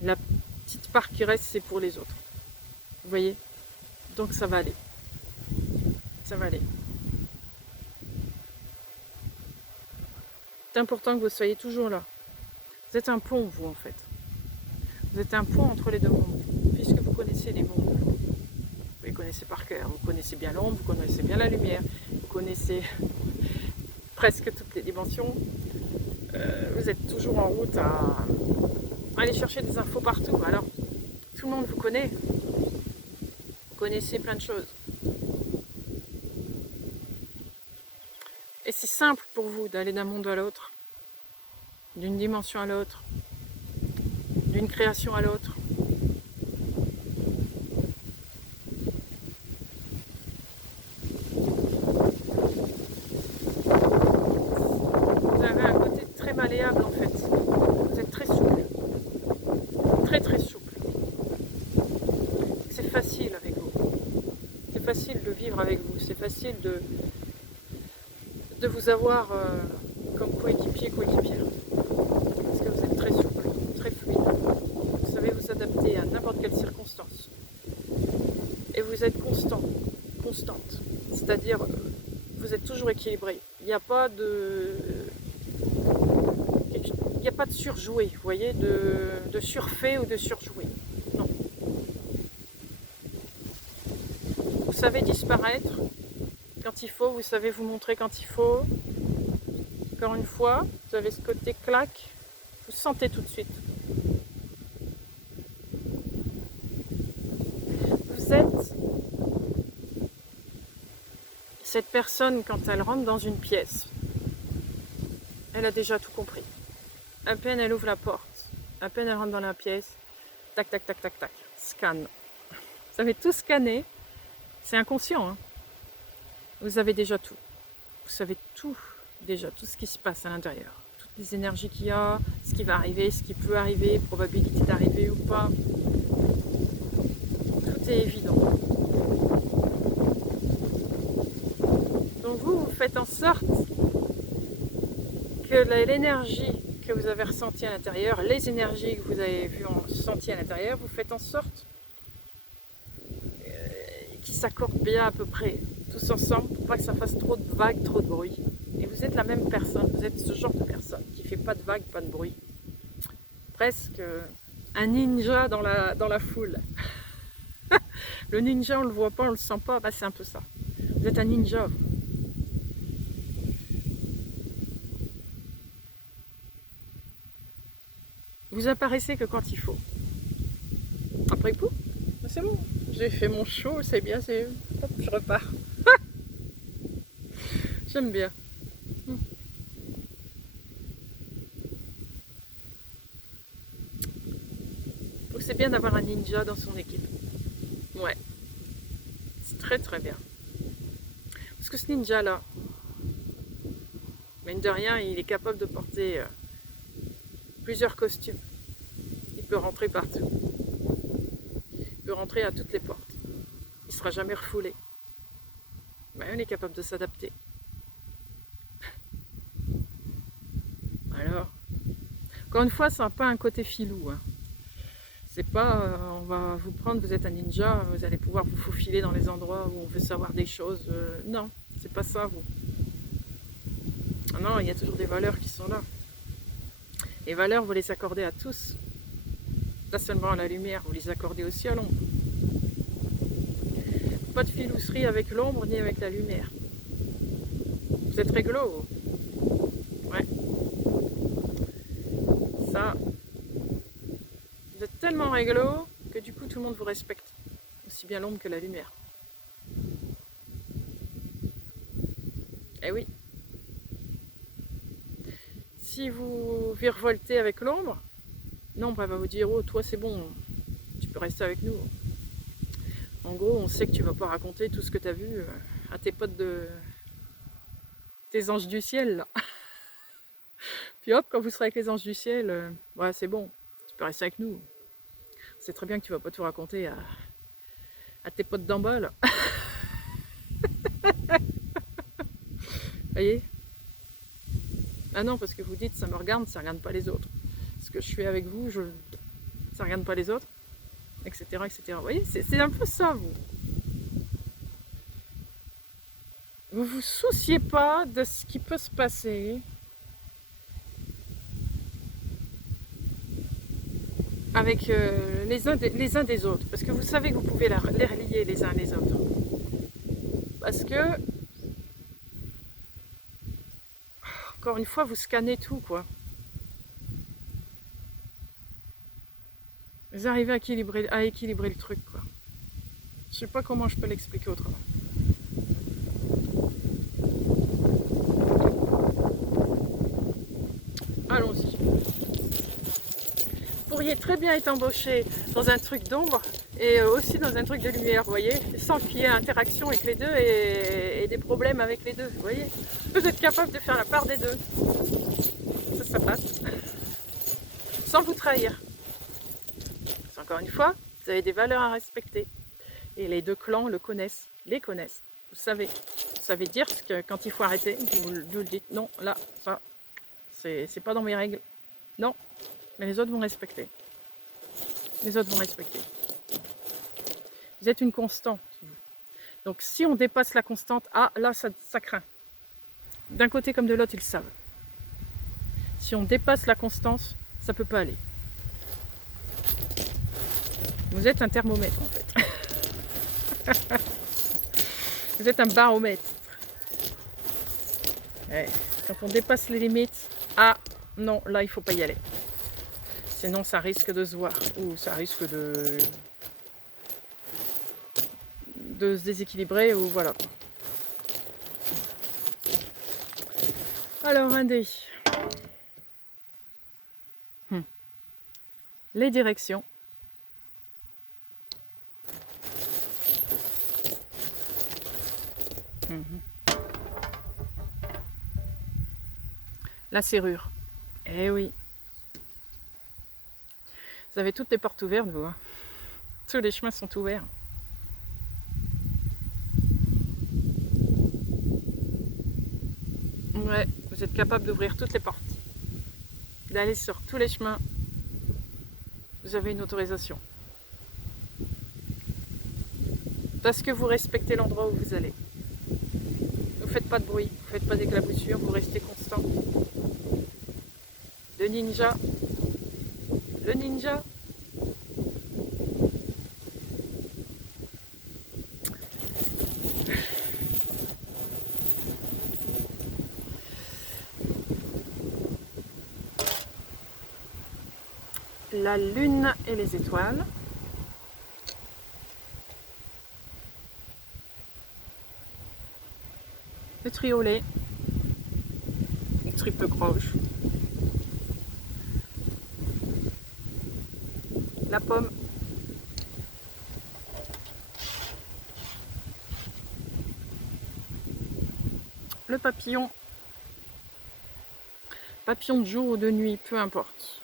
La petite part qui reste, c'est pour les autres. Vous voyez? Donc ça va aller. Ça va aller. C'est important que vous soyez toujours là. Vous êtes un pont, vous, en fait. Vous êtes un pont entre les deux mondes. Puisque connaissez par cœur. Vous connaissez bien l'ombre, vous connaissez bien la lumière, vous connaissez presque toutes les dimensions. Vous êtes toujours en route à aller chercher des infos partout. Alors, tout le monde vous connaît. Vous connaissez plein de choses. Et c'est simple pour vous d'aller d'un monde à l'autre, d'une dimension à l'autre, d'une création à l'autre. Vous avez un côté très malléable en fait. Vous êtes très souple. Très très souple. C'est facile avec vous. C'est facile de vivre avec vous. C'est facile de vous avoir comme coéquipier, coéquipière. Parce que vous êtes très souple, très fluide. Vous savez vous adapter à n'importe quelle circonstance. Et vous êtes constant, constante. C'est-à-dire, vous êtes toujours équilibré. Il n'y a pas de... Il n'y a pas de surjoué, vous voyez, de surfait ou de surjoué. Non. Vous savez disparaître quand il faut, vous savez vous montrer quand il faut. Encore une fois, vous avez ce côté claque, vous sentez tout de suite. Vous êtes cette personne, quand elle rentre dans une pièce, elle a déjà tout compris. À peine elle ouvre la porte, à peine elle rentre dans la pièce, tac, tac, tac, tac, tac, scanne. Vous avez tout scanné, c'est inconscient, hein. Vous avez déjà tout. Vous savez tout, déjà, tout ce qui se passe à l'intérieur. Toutes les énergies qu'il y a, ce qui va arriver, ce qui peut arriver, probabilité d'arriver ou pas. Tout est évident. Donc vous faites en sorte que l'énergie que vous avez ressentie à l'intérieur, les énergies que vous avez senties à l'intérieur, vous faites en sorte qu'ils s'accordent bien à peu près. Tous ensemble pour pas que ça fasse trop de vagues, trop de bruit. Et vous êtes la même personne, vous êtes ce genre de personne qui fait pas de vagues, pas de bruit. Presque un ninja dans la foule. Le ninja, on le voit pas, on le sent pas, bah, c'est un peu ça. Vous êtes un ninja. Vous apparaissez que quand il faut. Après coup, c'est bon, j'ai fait mon show, c'est bien, hop, je repars. J'aime bien. Donc c'est bien d'avoir un ninja dans son équipe. Ouais. C'est très très bien. Parce que ce ninja là, mine de rien, il est capable de porter plusieurs costumes. Il peut rentrer partout. Il peut rentrer à toutes les portes. Il ne sera jamais refoulé. Mais on est capable de s'adapter. Alors, encore une fois, ça n'a pas un côté filou. Hein. C'est pas, on va vous prendre, vous êtes un ninja, vous allez pouvoir vous faufiler dans les endroits où on veut savoir des choses. Non, c'est pas ça, vous. Ah non, il y a toujours des valeurs qui sont là. Les valeurs, vous les accordez à tous. Pas seulement à la lumière, vous les accordez aussi à l'ombre. Pas de filouserie avec l'ombre ni avec la lumière. Vous êtes réglo. Ouais. Ça, vous êtes tellement réglo que du coup tout le monde vous respecte. Aussi bien l'ombre que la lumière. Eh oui. Si vous virevoltez avec l'ombre, l'ombre elle va vous dire « Oh, toi c'est bon, tu peux rester avec nous ». En gros, on sait que tu vas pas raconter tout ce que tu as vu à tes potes tes anges du ciel. Là. Puis hop, quand vous serez avec les anges du ciel, ouais, c'est bon, tu peux rester avec nous. C'est très bien que tu vas pas tout raconter à tes potes d'en bas. Là. Voyez? Ah non, parce que vous dites, ça me regarde, ça regarde pas les autres. Ce que je fais avec vous, ça regarde pas les autres, etc. etc. Vous voyez, c'est un peu ça, vous. Vous vous souciez pas de ce qui peut se passer avec les uns des autres. Parce que vous savez que vous pouvez les relier les uns les autres. Parce que, encore une fois, vous scannez tout, quoi. Vous arrivez à équilibrer le truc, quoi. Je sais pas comment je peux l'expliquer autrement. Allons-y. Vous pourriez très bien être embauché dans un truc d'ombre et aussi dans un truc de lumière, vous voyez, sans qu'il y ait interaction avec les deux et des problèmes avec les deux, vous voyez. Vous êtes capable de faire la part des deux. Ça passe. Sans vous trahir. Encore une fois, vous avez des valeurs à respecter. Et les deux clans le connaissent, les connaissent. Vous savez dire que quand il faut arrêter, vous le dites. Non, là, ça, c'est pas dans mes règles. Non, mais les autres vont respecter. Les autres vont respecter. Vous êtes une constante. Donc si on dépasse la constante, ah là, ça craint. D'un côté comme de l'autre, ils le savent. Si on dépasse la constance, ça peut pas aller. Vous êtes un thermomètre en fait. Vous êtes un baromètre. Ouais. Quand on dépasse les limites, ah non, là il faut pas y aller. Sinon ça risque de se voir ou ça risque de se déséquilibrer ou voilà. Alors un dé. Les directions. La serrure. Eh oui. Vous avez toutes les portes ouvertes, vous. Hein. Tous les chemins sont ouverts. Ouais, vous êtes capable d'ouvrir toutes les portes. D'aller sur tous les chemins. Vous avez une autorisation. Parce que vous respectez l'endroit où vous allez. Vous ne faites pas de bruit, vous ne faites pas d'éclaboussure, vous restez constant. Le ninja. Le ninja. La lune et les étoiles. Le triolet. Le triple croche. La pomme. Le papillon. Papillon de jour ou de nuit, peu importe.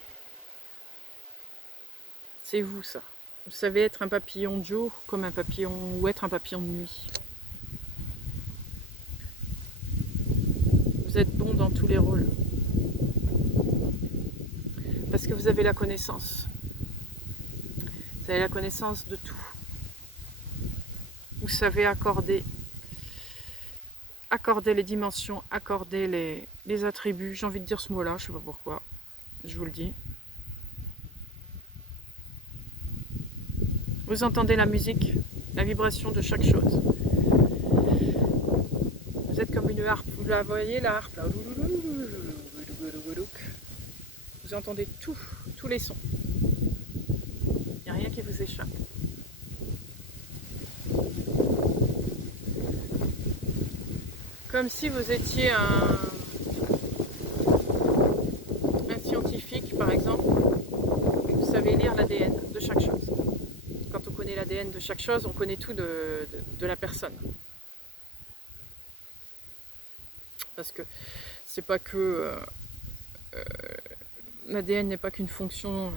C'est vous ça. Vous savez être un papillon de jour comme un papillon ou être un papillon de nuit. Vous êtes bon dans tous les rôles. Parce que vous avez la connaissance. Vous avez la connaissance de tout. Vous savez accorder les dimensions, accorder les attributs. J'ai envie de dire ce mot-là, je ne sais pas pourquoi. Je vous le dis. Vous entendez la musique, la vibration de chaque chose. Vous êtes comme une harpe. Vous la voyez, la harpe là. Vous entendez tous les sons. Il n'y a rien qui vous échappe. Comme si vous étiez un scientifique, par exemple, et que vous savez lire l'ADN de chaque chose. Quand on connaît l'ADN de chaque chose, on connaît tout de la personne. Parce que c'est pas que l'ADN n'est pas qu'une fonction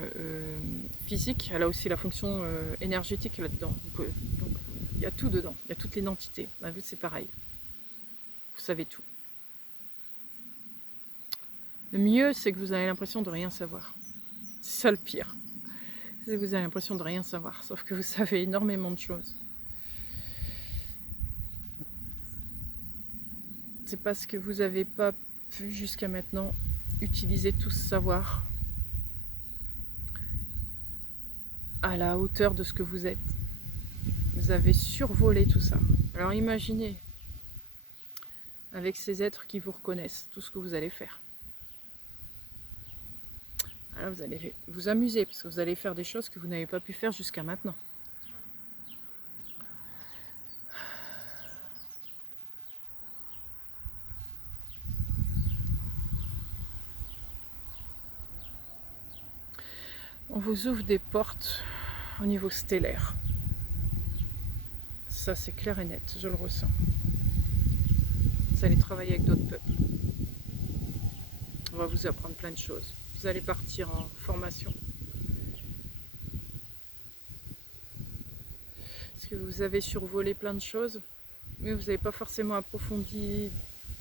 physique, elle a aussi la fonction énergétique là-dedans. Donc il y a tout dedans, il y a toute l'identité. Bah, c'est pareil. Vous savez tout. Le mieux, c'est que vous avez l'impression de rien savoir. C'est ça le pire. C'est que vous avez l'impression de rien savoir, sauf que vous savez énormément de choses. C'est parce que vous n'avez pas pu jusqu'à maintenant utiliser tout ce savoir à la hauteur de ce que vous êtes. Vous avez survolé tout ça. Alors imaginez, avec ces êtres qui vous reconnaissent, tout ce que vous allez faire. Alors vous allez vous amuser, parce que vous allez faire des choses que vous n'avez pas pu faire jusqu'à maintenant. On vous ouvre des portes au niveau stellaire. Ça c'est clair et net, je le ressens. Vous allez travailler avec d'autres peuples. On va vous apprendre plein de choses. Vous allez partir en formation. Parce que vous avez survolé plein de choses, mais vous n'avez pas forcément approfondi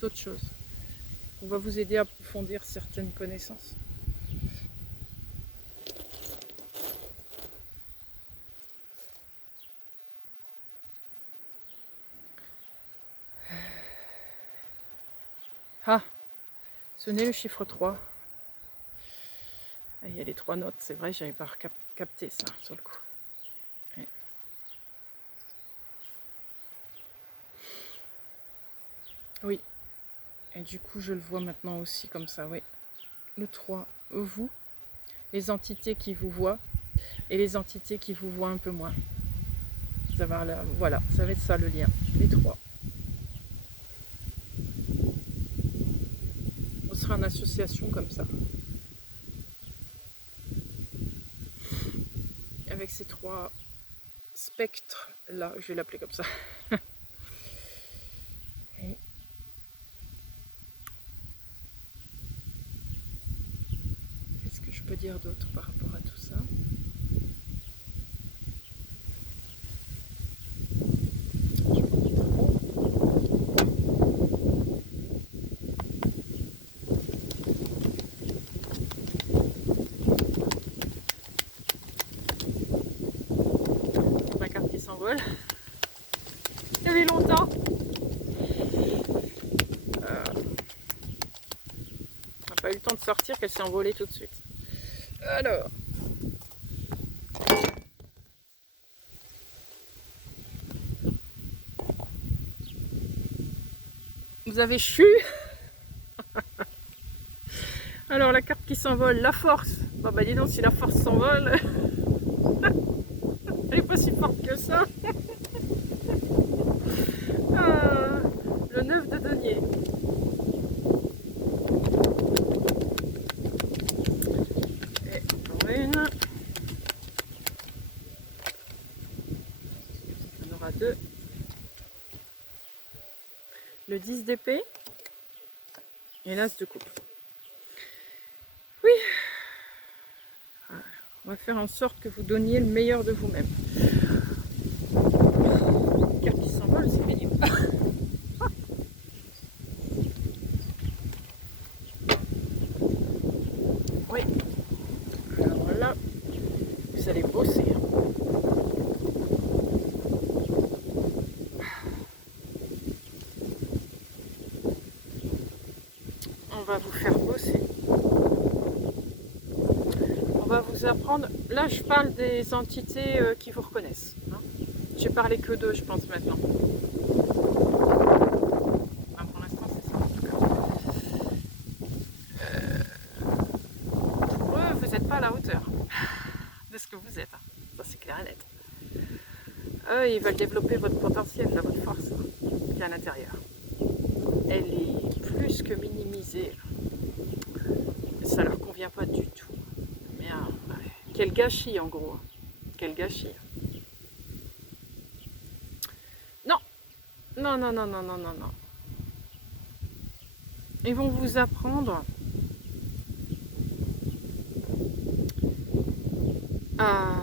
d'autres choses. On va vous aider à approfondir certaines connaissances. Ah, sonnez le chiffre 3. Il y a les 3 notes, c'est vrai, j'avais pas capté ça sur le coup. Ouais. Oui, et du coup je le vois maintenant aussi comme ça, oui. Le 3, vous, les entités qui vous voient et les entités qui vous voient un peu moins. Ça va là, voilà, ça va être ça le lien, les 3. On sera en association comme ça. Avec ces 3 spectres là, je vais l'appeler comme ça. Et qu'est-ce que je peux dire d'autre par rapport à tout ça? Ma carte qui s'envole. Il y avait longtemps. On n'a pas eu le temps de sortir qu'elle s'est envolée tout de suite. Alors. Vous avez chu. Alors la carte qui s'envole, la force. Bon bah dis donc, si la force s'envole, elle n'est pas si forte que ça. Ah, le 9 de denier. Et encore une. Il y en aura 2. Le 10 d'épée. Et l'as de coupe. Oui. On va faire en sorte que vous donniez le meilleur de vous-même. Carte qui s'envole, c'est mignon. Oui. Alors là, vous allez bosser. On va vous faire bosser. On va vous apprendre. Là, je parle des entités qui vous reconnaissent. Hein. J'ai parlé que d'eux, je pense, maintenant. Enfin, pour l'instant, c'est ça, en tout cas. Pour eux, vous n'êtes pas à la hauteur de ce que vous êtes. Hein. Ça, c'est clair et net. Eux, ils veulent développer votre potentiel, là, votre force qui est à l'intérieur. Elle est plus que minimisée. Ça leur convient pas du tout. Mais ouais. Quel gâchis, en gros. Quel gâchis. Non, non, non, non, non, non, non, non. Ils vont vous apprendre à...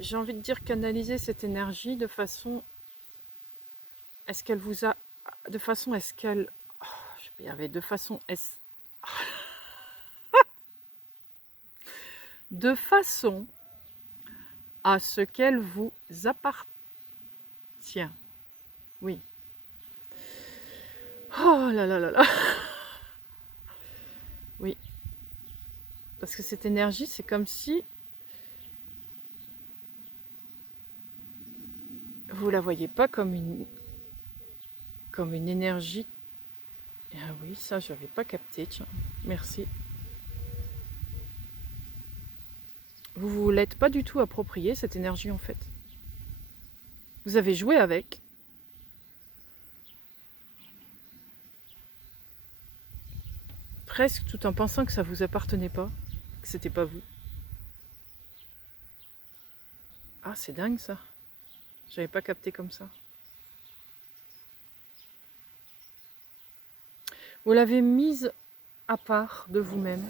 J'ai envie de dire canaliser cette énergie de façon à ce qu'elle vous a... De façon à ce qu'elle... Oh, je vais y arriver. De façon à... De façon à ce qu'elle vous appartient. Oui. Oh là là là là. Oui. Parce que cette énergie, c'est comme si vous la voyez pas comme une énergie. Ah oui, ça, je n'avais pas capté, tiens. Merci. Vous ne vous l'êtes pas du tout approprié, cette énergie, en fait. Vous avez joué avec. Presque tout en pensant que ça vous appartenait pas, que c'était pas vous. Ah, c'est dingue ça. J'avais pas capté comme ça. Vous l'avez mise à part de vous-même.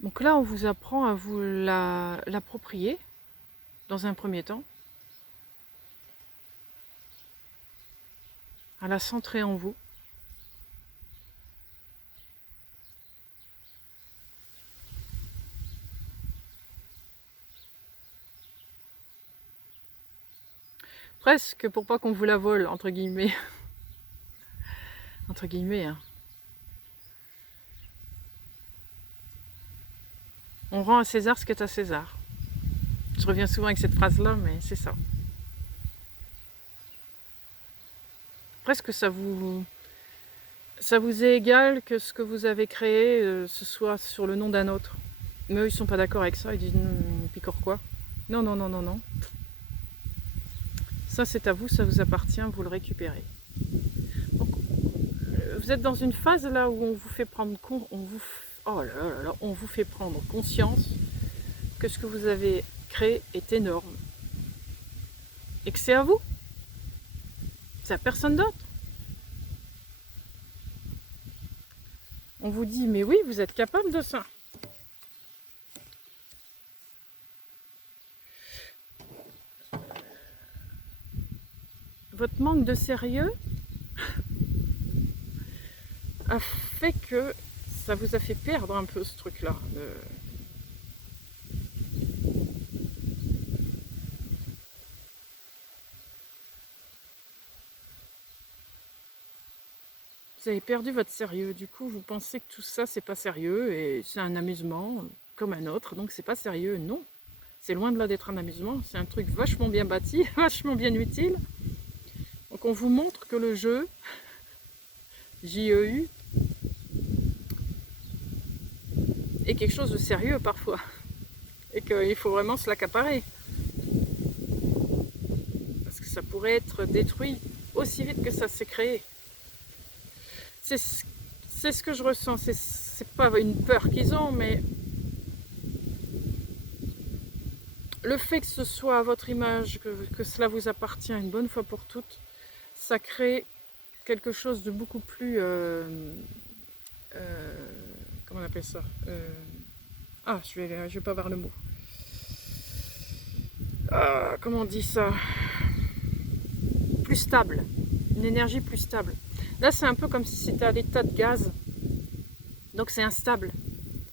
Donc là, on vous apprend à vous l'approprier dans un premier temps, à la centrer en vous. Presque pour pas qu'on vous la vole, entre guillemets. Entre guillemets, hein. On rend à César ce qu'est à César. Je reviens souvent avec cette phrase-là, mais c'est ça. Presque ça vous est égal que ce que vous avez créé, ce soit sur le nom d'un autre. Mais eux, ils sont pas d'accord avec ça, ils disent picore quoi. Non, non, non, non, non. Ça, c'est à vous, ça vous appartient, vous le récupérez. Donc, vous êtes dans une phase là où on vous fait prendre on vous fait prendre conscience que ce que vous avez créé est énorme. Et que c'est à vous. C'est à personne d'autre. On vous dit, mais oui, vous êtes capable de ça. Votre manque de sérieux a fait que ça vous a fait perdre un peu ce truc-là. Vous avez perdu votre sérieux. Du coup, vous pensez que tout ça, c'est pas sérieux et c'est un amusement comme un autre. Donc, c'est pas sérieux. Non, c'est loin de là d'être un amusement. C'est un truc vachement bien bâti, vachement bien utile. Donc, on vous montre que le jeu, JEU, est quelque chose de sérieux parfois. Et qu'il faut vraiment se l'accaparer. Parce que ça pourrait être détruit aussi vite que ça s'est créé. C'est ce que je ressens. C'est pas une peur qu'ils ont, mais le fait que ce soit à votre image, que cela vous appartient une bonne fois pour toutes, ça crée quelque chose de beaucoup plus... comment on appelle ça je vais pas avoir le mot. Comment on dit ça? Plus stable. Une énergie plus stable. Là, c'est un peu comme si c'était à l'état de gaz. Donc, c'est instable.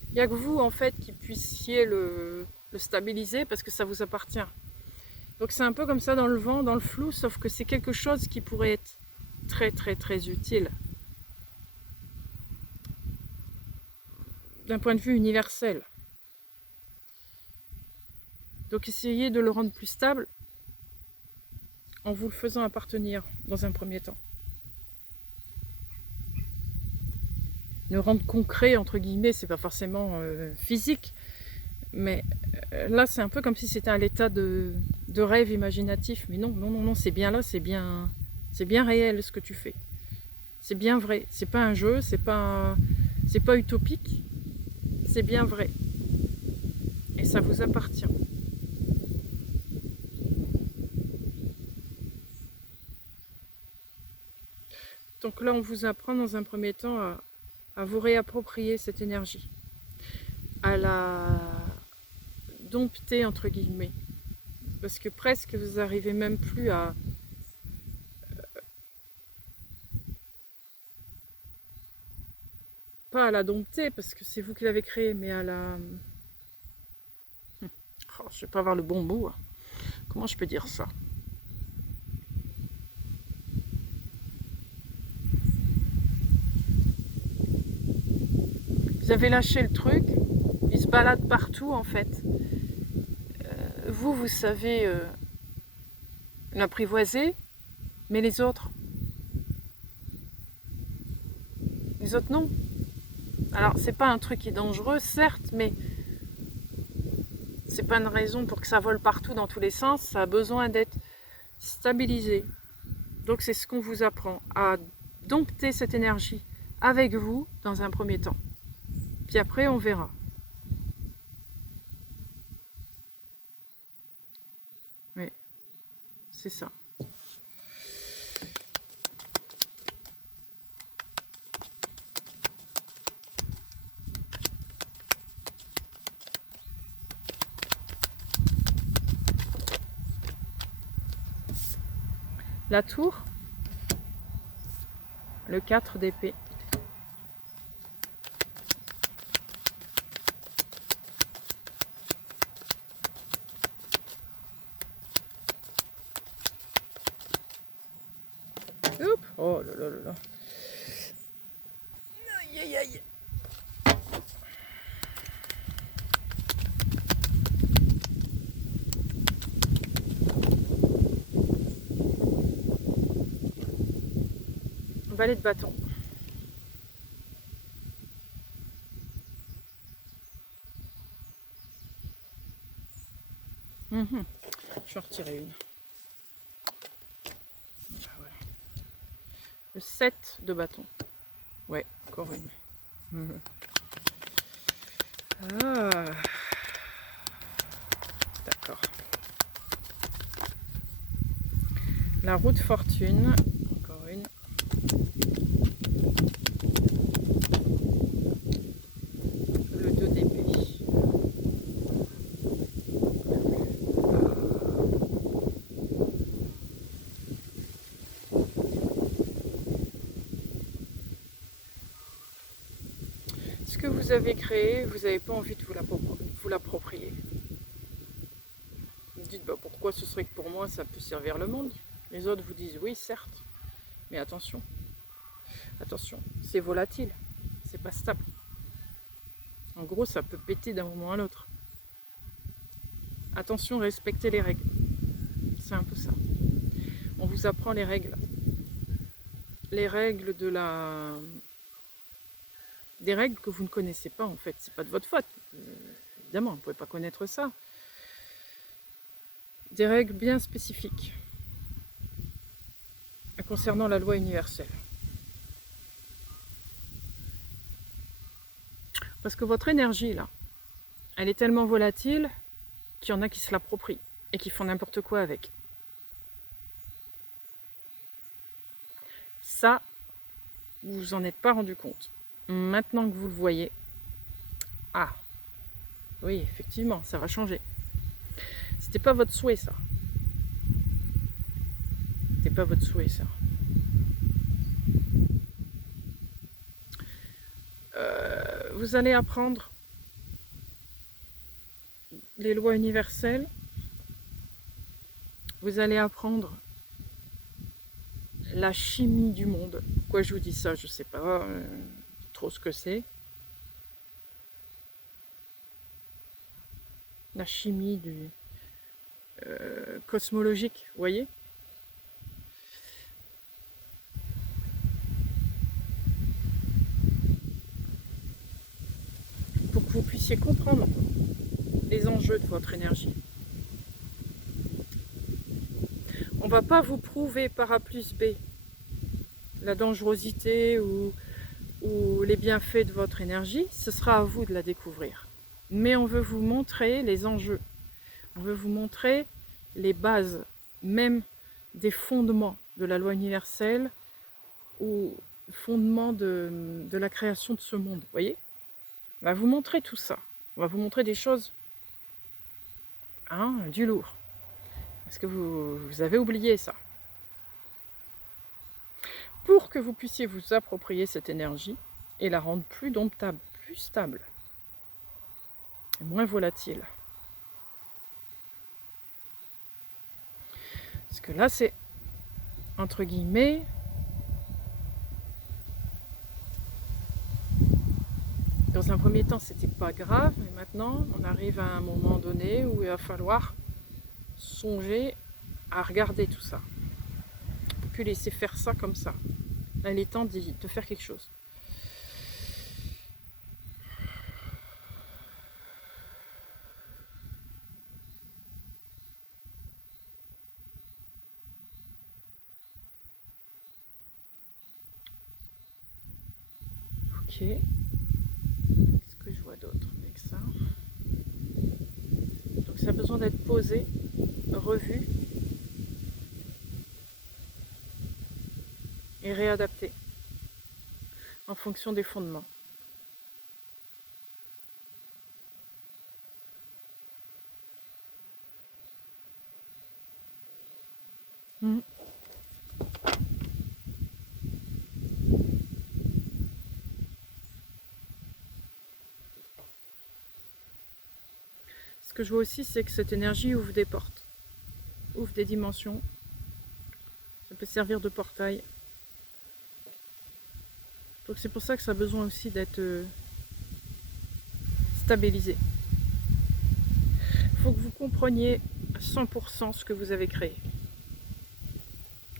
Il n'y a que vous, en fait, qui puissiez le stabiliser parce que ça vous appartient. Donc, c'est un peu comme ça dans le vent, dans le flou, sauf que c'est quelque chose qui pourrait être très, très, très utile. D'un point de vue universel. Donc, essayez de le rendre plus stable en vous le faisant appartenir dans un premier temps. Le rendre concret, entre guillemets, c'est pas forcément physique, mais là c'est un peu comme si c'était à l'état de rêve imaginatif. Mais non, non, non, non, c'est bien là, c'est bien réel ce que tu fais. C'est bien vrai, c'est pas un jeu, c'est pas utopique, c'est bien vrai. Et ça vous appartient. Donc là, on vous apprend dans un premier temps à vous réapproprier cette énergie, à la dompter entre guillemets, parce que presque vous n'arrivez même plus à pas à la dompter parce que c'est vous qui l'avez créée, mais à la je vais pas avoir le bon mot. Comment je peux dire ça? Vous avez lâché le truc, il se balade partout en fait. Vous savez l'apprivoiser, mais les autres non. Alors c'est pas un truc qui est dangereux, certes, mais c'est pas une raison pour que ça vole partout dans tous les sens, ça a besoin d'être stabilisé. Donc c'est ce qu'on vous apprend, à dompter cette énergie avec vous dans un premier temps. Puis après on verra. Oui, c'est ça. La tour, le 4 d'épée. Oups. Oh là là là là. Aïe aïe aïe. Valet de bâton. Je vais en retirer une. Voilà. Le 7 de bâton. Ouais, encore une. Ah. D'accord. La roue de fortune. Encore une. Le 2 d'épée. Ce que vous avez créé, vous n'avez pas envie de vous l'approprier. Vous dites, bah, pourquoi ce serait que pour moi ça peut servir le monde? Les autres vous disent, oui, certes, mais attention. Attention, c'est volatile, c'est pas stable. En gros, ça peut péter d'un moment à l'autre. Attention, respectez les règles. C'est un peu ça. On vous apprend les règles. Les règles des règles que vous ne connaissez pas en fait. C'est pas de votre faute. Évidemment, vous ne pouvez pas connaître ça. Des règles bien spécifiques concernant la loi universelle. Parce que votre énergie, là, elle est tellement volatile qu'il y en a qui se l'approprient et qui font n'importe quoi avec. Ça, vous vous en êtes pas rendu compte. Maintenant que vous le voyez, ah, oui, effectivement, ça va changer. C'était pas votre souhait, ça. C'était pas votre souhait, ça. Vous allez apprendre les lois universelles. Vous allez apprendre la chimie du monde. Pourquoi je vous dis ça, je sais pas trop ce que c'est. La chimie du cosmologique, vous voyez? Pour que vous puissiez comprendre les enjeux de votre énergie. On ne va pas vous prouver par A plus B la dangerosité ou les bienfaits de votre énergie, ce sera à vous de la découvrir. Mais on veut vous montrer les enjeux, on veut vous montrer les bases, même des fondements de la loi universelle ou fondements de la création de ce monde, vous voyez? On va vous montrer tout ça, on va vous montrer des choses, du lourd. Parce que vous avez oublié ça. Pour que vous puissiez vous approprier cette énergie et la rendre plus domptable, plus stable, et moins volatile. Parce que là, c'est, entre guillemets, dans un premier temps, c'était pas grave, mais maintenant, on arrive à un moment donné où il va falloir songer à regarder tout ça. On ne peut plus laisser faire ça comme ça. Là, il est temps de faire quelque chose. Ok. Qu'est-ce que je vois d'autre avec ça? Donc ça a besoin d'être posé, revu et réadapté en fonction des fondements. Mmh. Ce que je vois aussi, c'est que cette énergie ouvre des portes, ouvre des dimensions. Ça peut servir de portail. Donc c'est pour ça que ça a besoin aussi d'être stabilisé. Il faut que vous compreniez à 100% ce que vous avez créé.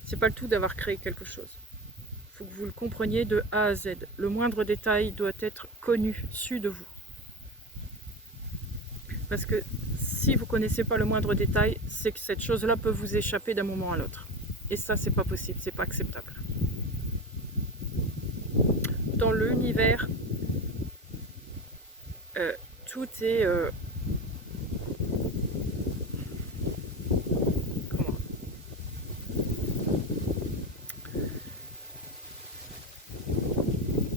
C'est pas le tout d'avoir créé quelque chose. Il faut que vous le compreniez de A à Z. Le moindre détail doit être connu, su de vous. Parce que si vous ne connaissez pas le moindre détail, c'est que cette chose-là peut vous échapper d'un moment à l'autre. Et ça, c'est pas possible, c'est pas acceptable. Dans l'univers, tout est... comment ?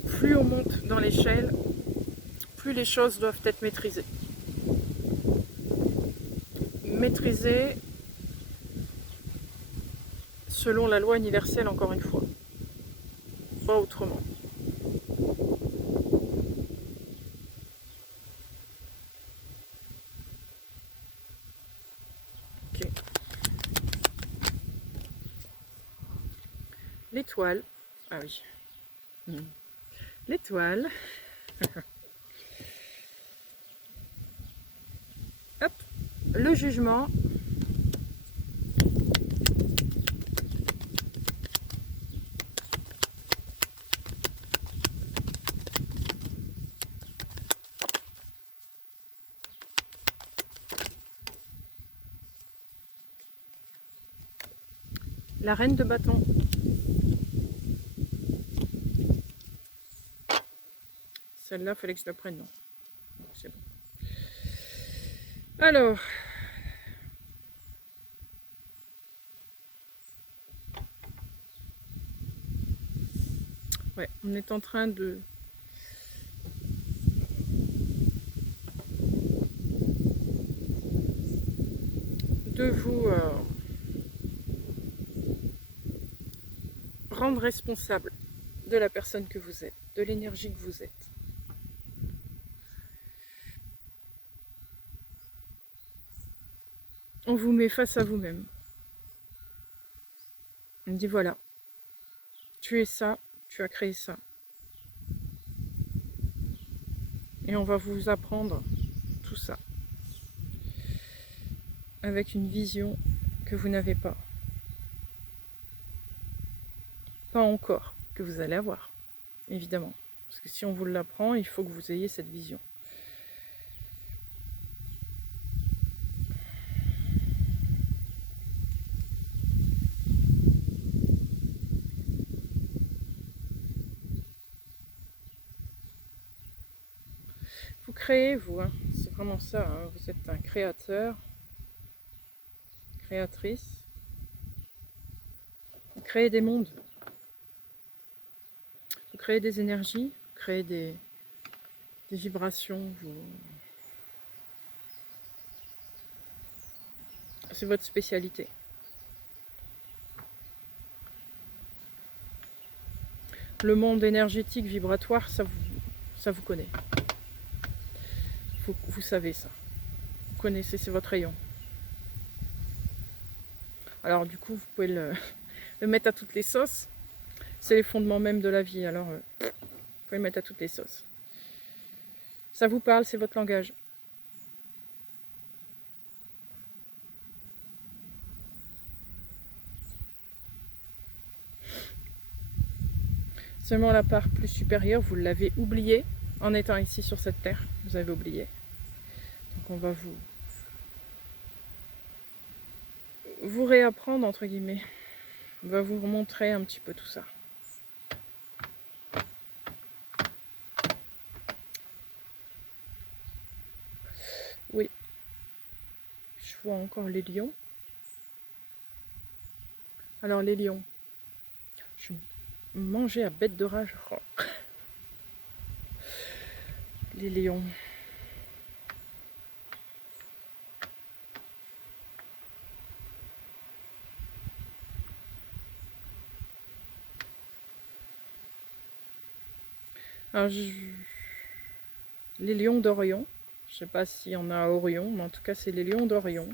Plus on monte dans l'échelle, plus les choses doivent être maîtrisées. Maîtrisées selon la loi universelle, encore une fois. Pas autrement. Ok. L'étoile. Ah oui. L'étoile. Hop. Le jugement. La reine de bâton. Celle-là, il fallait que je la prenne, non. C'est bon. Alors. Ouais, on est en train de vous rendre responsable de la personne que vous êtes, de l'énergie que vous êtes. On vous met face à vous-même. On dit voilà, tu es ça, tu as créé ça. Et on va vous apprendre tout ça. Avec une vision que vous n'avez pas. Pas encore, que vous allez avoir, évidemment. Parce que si on vous l'apprend, il faut que vous ayez cette vision. Vous créez, vous, hein. C'est vraiment ça, hein. Vous êtes un créateur, créatrice. Vous créez des mondes. Vous créez des énergies, vous créez des vibrations. C'est votre spécialité. Le monde énergétique, vibratoire, ça vous connaît. Vous savez ça. Vous connaissez, c'est votre rayon. Alors du coup, vous pouvez le mettre à toutes les sauces. C'est les fondements même de la vie. Alors, vous pouvez le mettre à toutes les sauces. Ça vous parle, c'est votre langage. Seulement la part plus supérieure, vous l'avez oubliée en étant ici sur cette terre. Vous avez oublié. Donc on va vous réapprendre, entre guillemets. On va vous montrer un petit peu tout ça. Oui. Je vois encore les lions. Alors les lions. Je mangeais à bête de rage. Oh. Les lions. Alors, les lions d'Orion. Je ne sais pas s'il y en a à Orion, mais en tout cas c'est les lions d'Orion.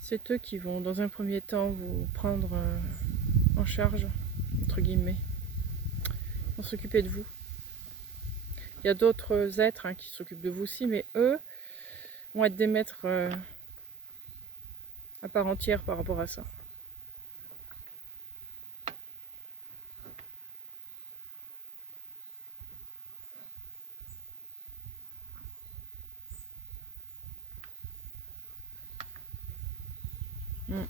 C'est eux qui vont dans un premier temps vous prendre en charge, entre guillemets. Ils vont s'occuper de vous. Il y a d'autres êtres qui s'occupent de vous aussi, mais eux vont être des maîtres à part entière par rapport à ça. Mm.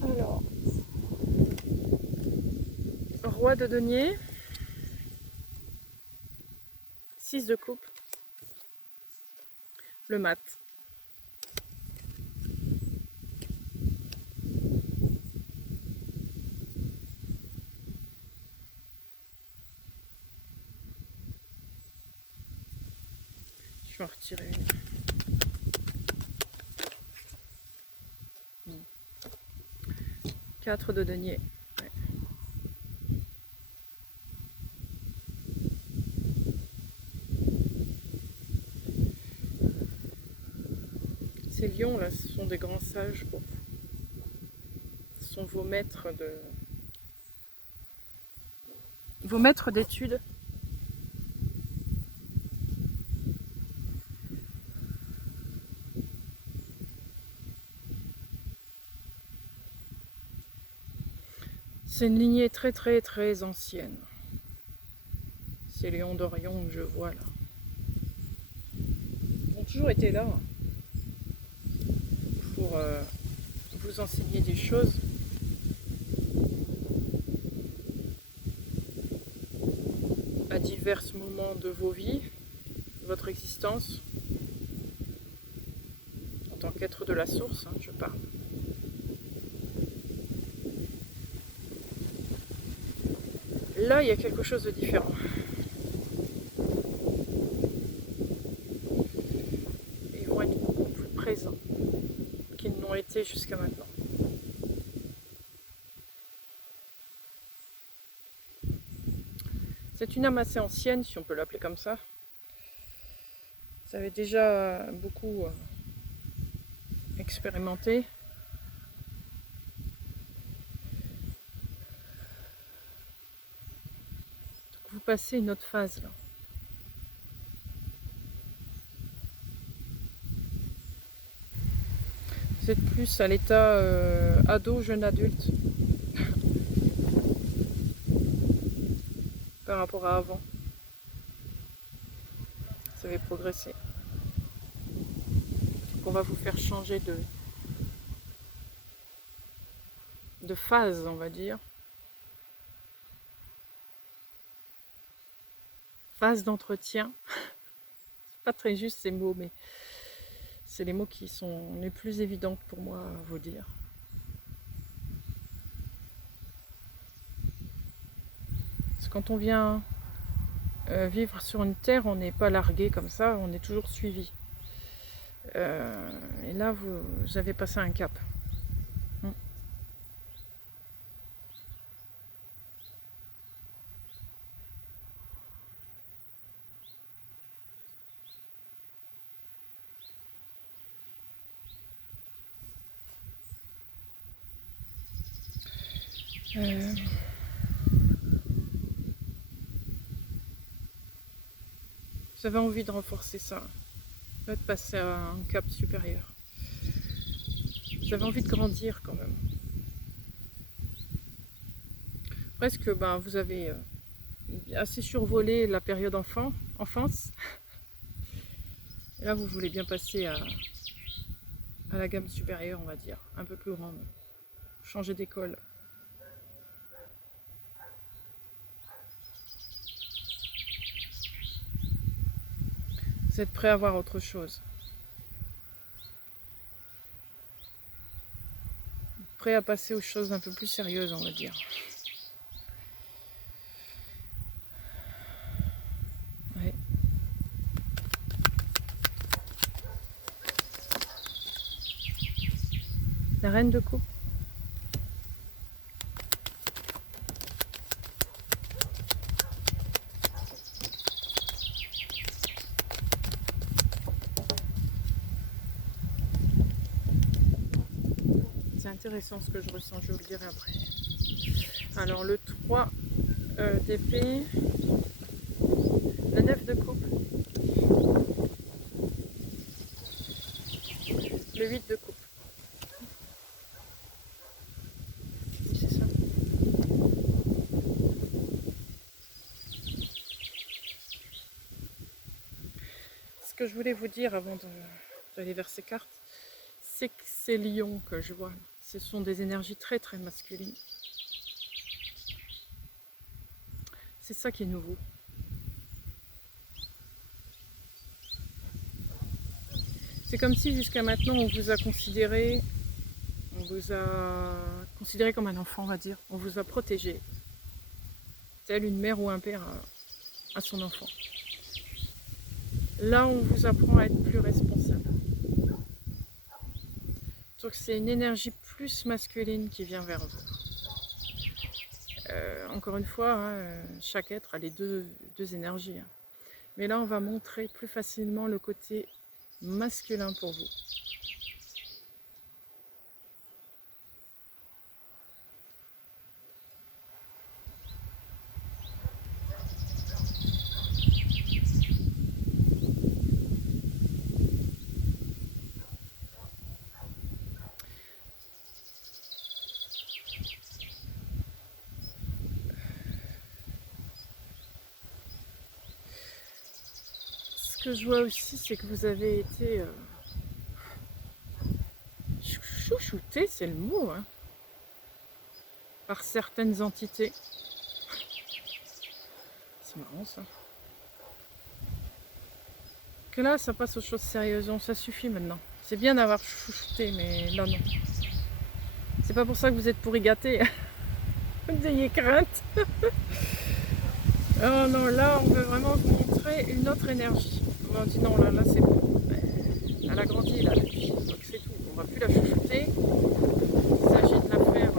Alors, roi de denier, 6 de coupe, le mat. Je vais en retirer une. 4 de denier. Ouais. Ces lions là, ce sont des grands sages pour vous. Ce sont vos maîtres d'études. C'est une lignée très très très ancienne. Ces lions d'Orion que je vois là. Ils ont toujours été là pour vous enseigner des choses. À divers moments de vos vies, de votre existence, en tant qu'être de la source, je parle. Là, il y a quelque chose de différent. Ils vont être beaucoup plus présents qu'ils n'ont été jusqu'à maintenant. C'est une âme assez ancienne, si on peut l'appeler comme ça. Vous avez déjà beaucoup expérimenté. Donc vous passez une autre phase là. Vous êtes plus à l'état ado, jeune adulte par rapport à avant. Vous avez progressé. Donc on va vous faire changer de phase, on va dire. Phase d'entretien. C'est pas très juste ces mots, mais c'est les mots qui sont les plus évidents pour moi à vous dire. chose. Quand on vient vivre sur une terre, on n'est pas largué comme ça, on est toujours suivi. Et là, vous avez passé un cap. Mm. Vous avez envie de renforcer ça, de passer à un cap supérieur. Vous avez envie de grandir quand même. Presque, ben, vous avez assez survolé la période enfance. Et là, vous voulez bien passer à la gamme supérieure, on va dire, un peu plus grande. Changer d'école. Vous êtes prêt à voir autre chose. Prêt à passer aux choses un peu plus sérieuses, on va dire. Ouais. La reine de coupe. C'est intéressant ce que je ressens, je vous le dirai après. Alors le 3 d'épée, le 9 de coupe, le 8 de coupe. C'est ça. Ce que je voulais vous dire avant d'aller vers ces cartes, c'est que ces lions que je vois, ce sont des énergies très très masculines. C'est ça qui est nouveau. C'est comme si jusqu'à maintenant on vous a considéré comme un enfant, on va dire. On vous a protégé, tel une mère ou un père à son enfant. Là, on vous apprend à être plus responsable. Donc c'est une énergie plus masculine qui vient vers vous. Encore une fois, hein, chaque être a les deux énergies. Hein. Mais là, on va montrer plus facilement le côté masculin pour vous. Ce que je vois aussi, c'est que vous avez été chouchouté, c'est le mot, hein, par certaines entités. C'est marrant ça. Que là, ça passe aux choses sérieuses, ça suffit maintenant. C'est bien d'avoir chouchouté, mais là non. C'est pas pour ça que vous êtes pourri gâté. Vous ayez crainte. Oh non, là, on veut vraiment vous montrer une autre énergie. On dit non, là c'est bon. Elle a grandi, là, depuis. Donc c'est tout. On va plus la chouchouter. Il s'agit de la faire,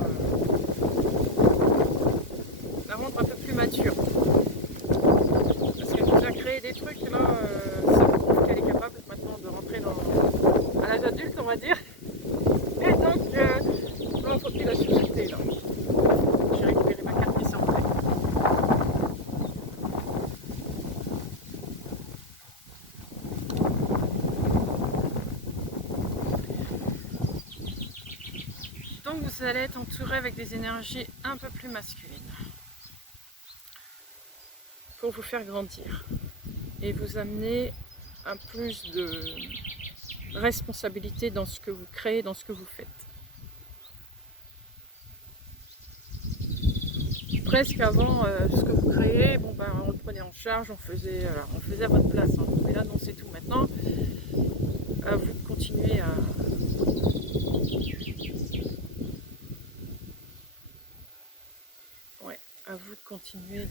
la rendre un peu plus mature. Parce qu'elle nous a créé des trucs, là, ça prouve qu'elle est capable maintenant de rentrer à l'âge adulte, on va dire. Et donc, il ne faut plus la chouchouter, là. J'ai récupéré ma carte qui s'est rentrée. Donc vous allez être entouré avec des énergies un peu plus masculines pour vous faire grandir et vous amener à plus de responsabilité dans ce que vous créez, dans ce que vous faites. Presque avant, ce que vous créez, bon, ben, on le prenait en charge, on faisait à votre place. Hein. Mais là, non, c'est tout. Maintenant, vous continuez à vous de continuer continuer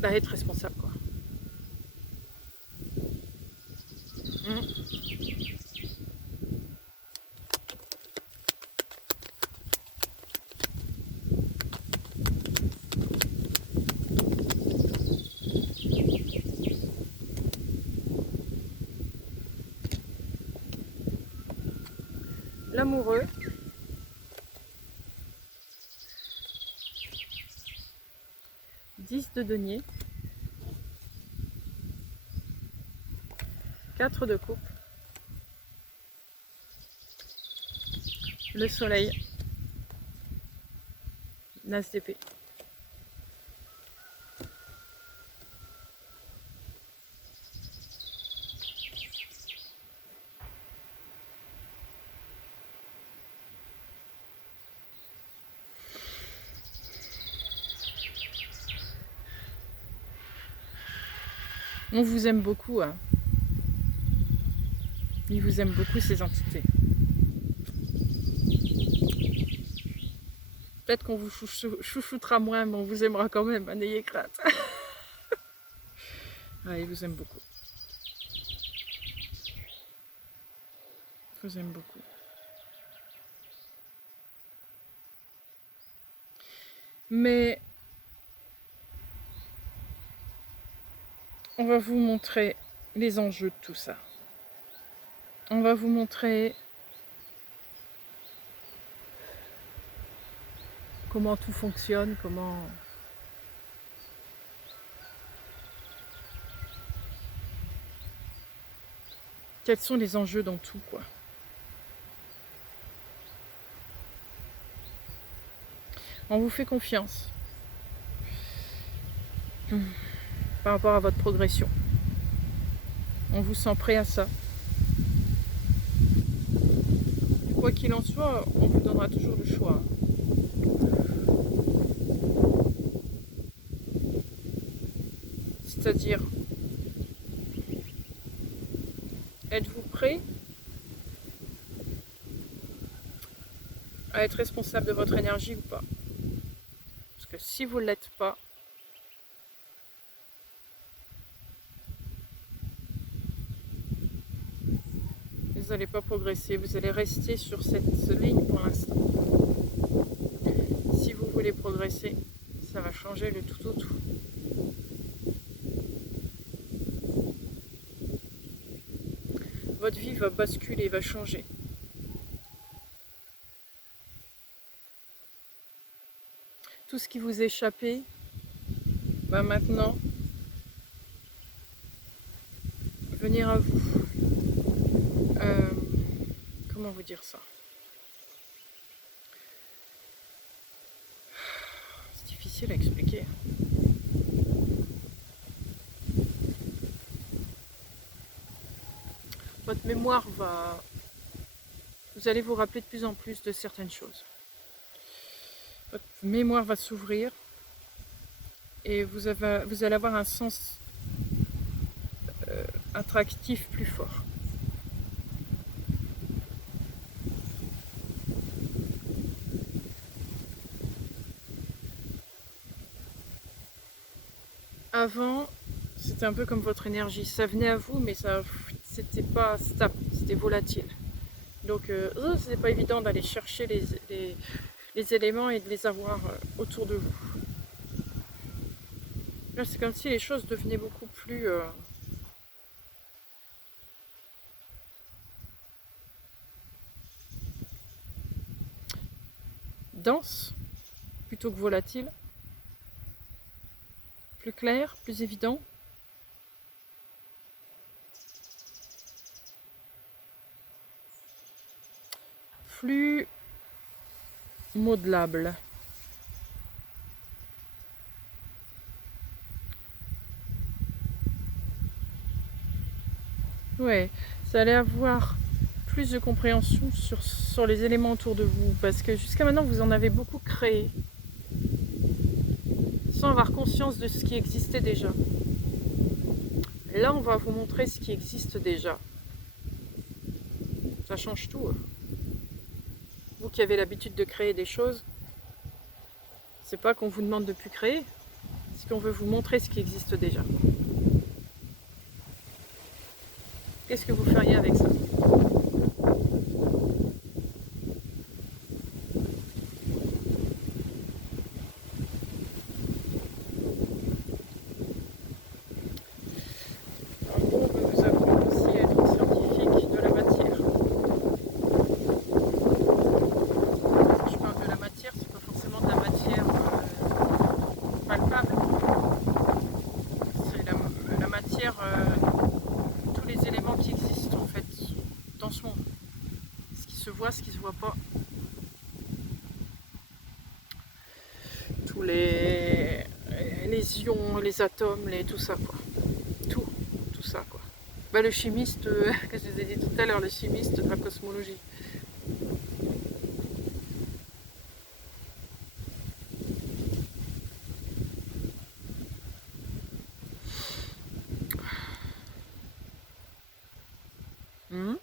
d'être responsable, quoi. L'amoureux, dix de denier, 4 de coupe, le soleil, l'as d'épée. On vous aime beaucoup, hein. Ils vous aiment beaucoup, ces entités. Peut-être qu'on vous chouchoutera moins, mais on vous aimera quand même, hein, n'ayez crainte. Ah, ils vous aiment beaucoup. Ils vous aiment beaucoup. Mais on va vous montrer les enjeux de tout ça. On va vous montrer comment tout fonctionne, quels sont les enjeux dans tout, quoi. On vous fait confiance par rapport à votre progression. On vous sent prêt à ça. Quoi qu'il en soit, on vous donnera toujours le choix. C'est-à-dire, êtes-vous prêt à être responsable de votre énergie ou pas? Parce que si vous ne l'êtes pas, vous n'allez pas progresser, vous allez rester sur cette ligne pour l'instant. Si vous voulez progresser, ça va changer le tout au tout. Votre vie va basculer, va changer. Tout ce qui vous échappait va maintenant venir à vous. Comment vous dire ça? C'est difficile à expliquer. Votre mémoire va... Vous allez vous rappeler de plus en plus de certaines choses. Votre mémoire va s'ouvrir et vous allez avoir un sens attractif plus fort. Avant, c'était un peu comme votre énergie. Ça venait à vous, mais c'était pas stable, c'était volatile. Donc, c'était pas évident d'aller chercher les éléments et de les avoir autour de vous. Là, c'est comme si les choses devenaient beaucoup plus... dense, plutôt que volatile. Plus clair, plus évident. Plus modelable. Ouais, ça allait avoir plus de compréhension sur les éléments autour de vous, parce que jusqu'à maintenant vous en avez beaucoup créé sans avoir conscience de ce qui existait déjà. Là, on va vous montrer ce qui existe déjà. Ça change tout. Vous qui avez l'habitude de créer des choses, C'est pas qu'on vous demande de plus créer, c'est qu'on veut vous montrer ce qui existe déjà. Qu'est-ce que vous feriez avec ça? En gros, on peut vous apprendre aussi à être scientifique de la matière. Quand je parle de la matière, c'est pas forcément de la matière palpable. C'est la matière, tous les éléments qui existent en fait dans ce monde. Ce qui se voit, ce qui se voit pas. Tous les ions, les atomes, tout ça quoi. Tout ça quoi. Bah, le chimiste, que je vous ai dit tout à l'heure, le chimiste de la cosmologie. Hmm.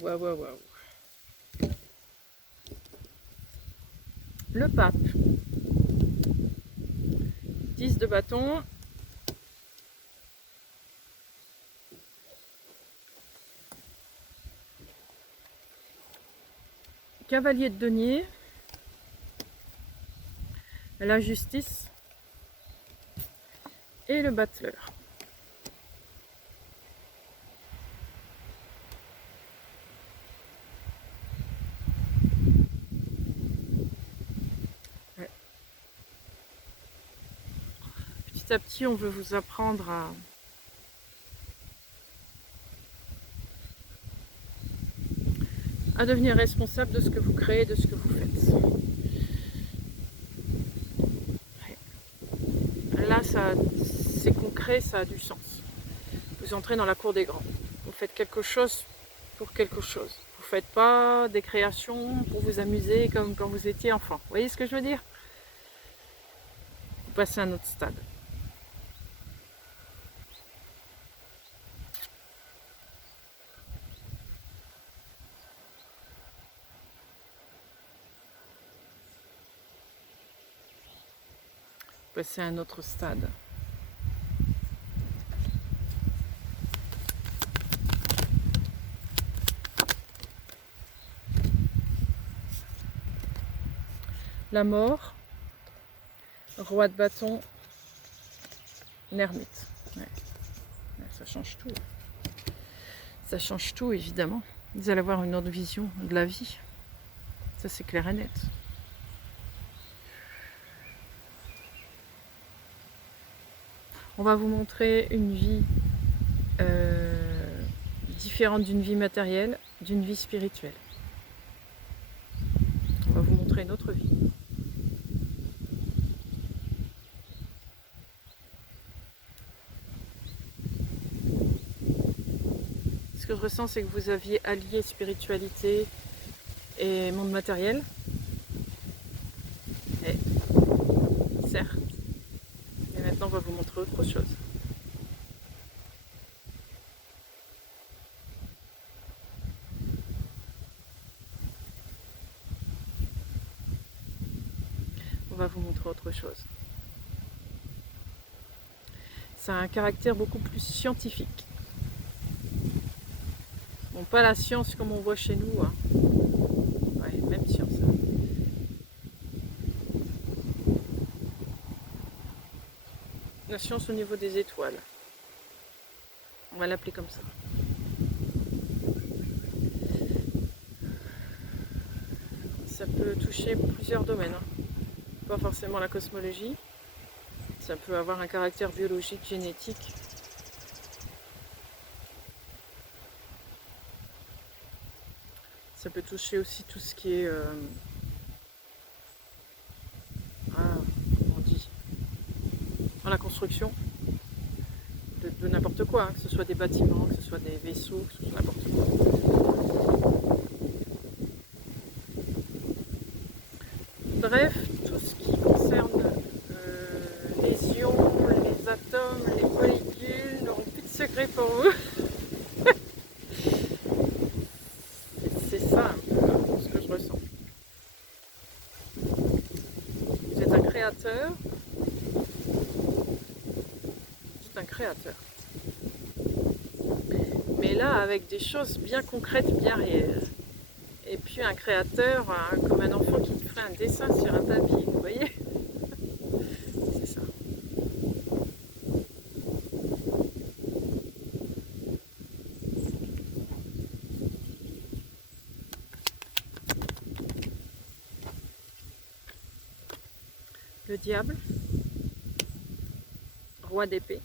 Waouh. Le pape. 10 de bâton. Cavalier de denier. La justice. Et le battleur. Ouais. Petit à petit, on veut vous apprendre à devenir responsable de ce que vous créez, de ce que vous faites. Ouais. Là, c'est concret, ça a du sens. Vous entrez dans la cour des grands. Vous faites quelque chose pour quelque chose. Vous ne faites pas des créations pour vous amuser comme quand vous étiez enfant. Vous voyez ce que je veux dire? Vous passez à un autre stade. Passer à un autre stade. La mort, roi de bâton, l'ermite. Ouais. Ça change tout. Ça change tout, évidemment. Vous allez avoir une autre vision de la vie. Ça, c'est clair et net. On va vous montrer une vie différente d'une vie matérielle, d'une vie spirituelle. On va vous montrer une autre vie. Ce que je ressens, c'est que vous aviez allié spiritualité et monde matériel. Et certes. Et maintenant, on va vous montrer autre chose. On va vous montrer autre chose. Ça a un caractère beaucoup plus scientifique. Bon, pas la science comme on voit chez nous. Hein. Ouais, même science. Hein. La science au niveau des étoiles. On va l'appeler comme ça. Ça peut toucher plusieurs domaines. Hein. Pas forcément la cosmologie. Ça peut avoir un caractère biologique, génétique. Ça peut toucher aussi tout ce qui est... comment on dit, dans la construction de n'importe quoi, hein, que ce soit des bâtiments, que ce soit des vaisseaux, que ce soit n'importe quoi. Bref, tout ce qui concerne créateur. Mais là, avec des choses bien concrètes, bien réelles. Et puis un créateur, comme un enfant qui te ferait un dessin sur un papier, vous voyez? C'est ça. Le diable, roi d'épée.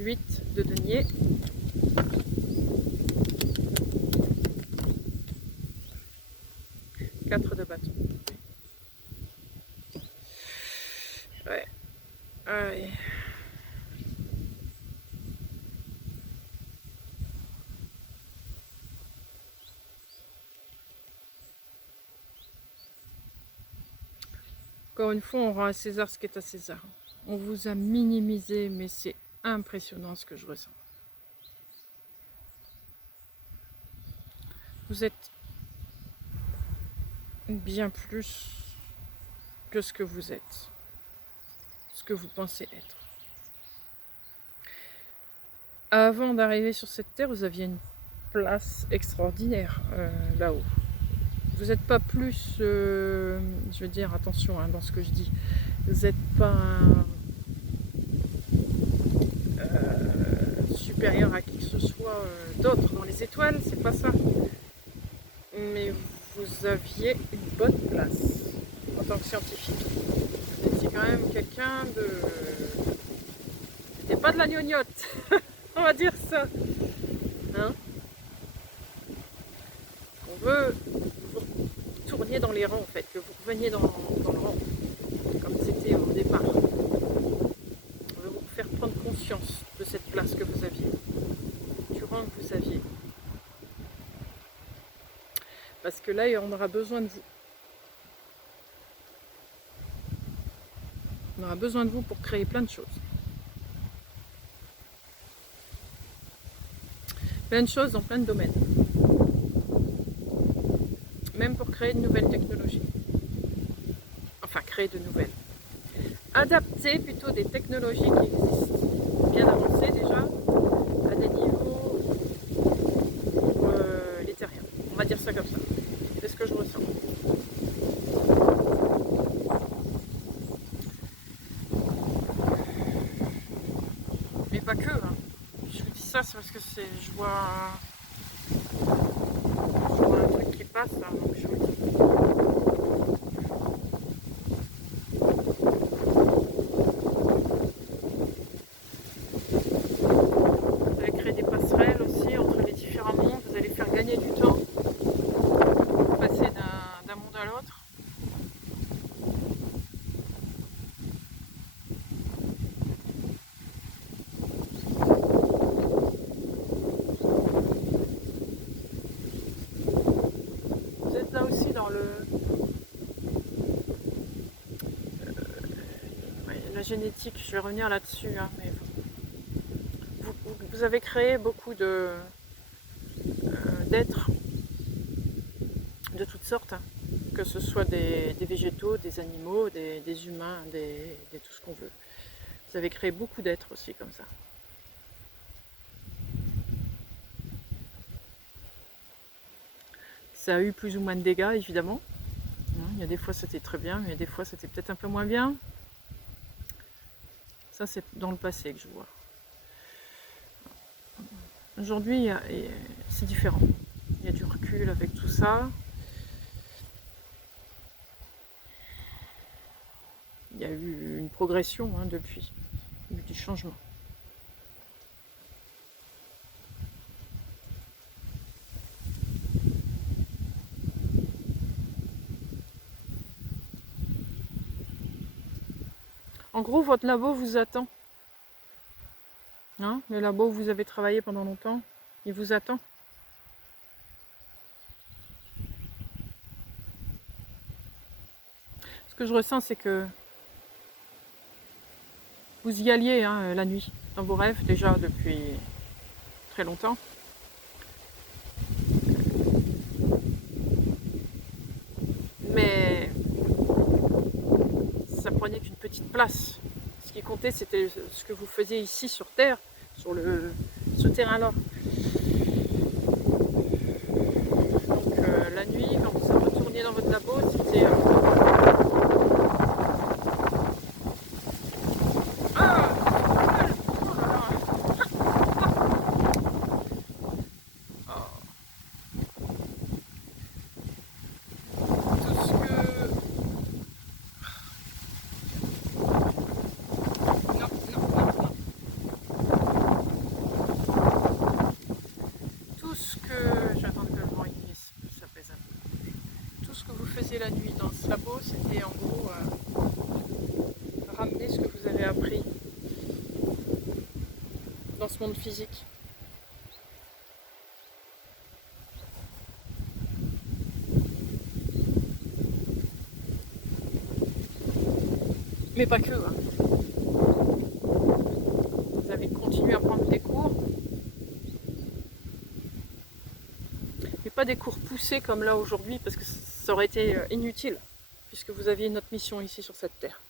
Huit de denier. Quatre de bâton. Ouais. Ouais. Encore une fois, on rend à César ce qui est à César. On vous a minimisé, mais c'est impressionnant ce que je ressens. Vous êtes bien plus que ce que vous êtes, ce que vous pensez être. Avant d'arriver sur cette terre, vous aviez une place extraordinaire là-haut. Vous n'êtes pas plus, je veux dire, attention dans ce que je dis, vous n'êtes pas supérieur à qui que ce soit d'autre dans les étoiles, c'est pas ça. Mais vous aviez une bonne place en tant que scientifique. Vous étiez quand même quelqu'un de... C'était pas de la gnognotte, on va dire ça. Hein? On veut que vous tourniez dans les rangs en fait, que vous reveniez dans le rang, comme c'était au départ. On veut vous faire prendre conscience de cette place que vous aviez, du rang que vous aviez. Parce que là, on aura besoin de vous. On aura besoin de vous pour créer plein de choses. Plein de choses dans plein de domaines. Même pour créer de nouvelles technologies. Enfin, créer de nouvelles. Adapter plutôt des technologies qui existent, bien avancées déjà, à des niveaux les terriens. On va dire ça comme ça. C'est ce que je ressens. Mais pas que. Hein. Je vous dis ça, c'est parce que je vois un truc qui passe, hein, donc je vous le dis. Vous allez créer des passerelles aussi entre les différents mondes, vous allez faire gagner du temps, passer d'un monde à l'autre. Vous êtes là aussi dans la génétique, je vais revenir là-dessus, hein, mais vous avez créé beaucoup d'êtres de toutes sortes, hein, que ce soit des végétaux, des animaux, des humains, des tout ce qu'on veut. Vous avez créé beaucoup d'êtres aussi comme ça. Ça a eu plus ou moins de dégâts, évidemment. Il y a des fois c'était très bien, mais des fois c'était peut-être un peu moins bien. Ça, c'est dans le passé que je vois. Aujourd'hui, c'est différent. Il y a du recul avec tout ça. Il y a eu une progression depuis. Il y a eu du changement. En gros, votre labo vous attend. Hein, le labo où vous avez travaillé pendant longtemps, il vous attend. Ce que je ressens, c'est que vous y alliez la nuit, dans vos rêves, déjà depuis très longtemps. petite place. Ce qui comptait, c'était ce que vous faisiez ici sur Terre, sur ce terrain-là. Donc la nuit, quand vous retourniez dans votre labo, c'était... la nuit dans ce labo, c'était en gros ramener ce que vous avez appris dans ce monde physique. Mais pas que. Hein. Vous avez continué à prendre des cours. Mais pas des cours poussés comme là aujourd'hui, parce que ça aurait été inutile, puisque vous aviez une autre mission ici sur cette terre.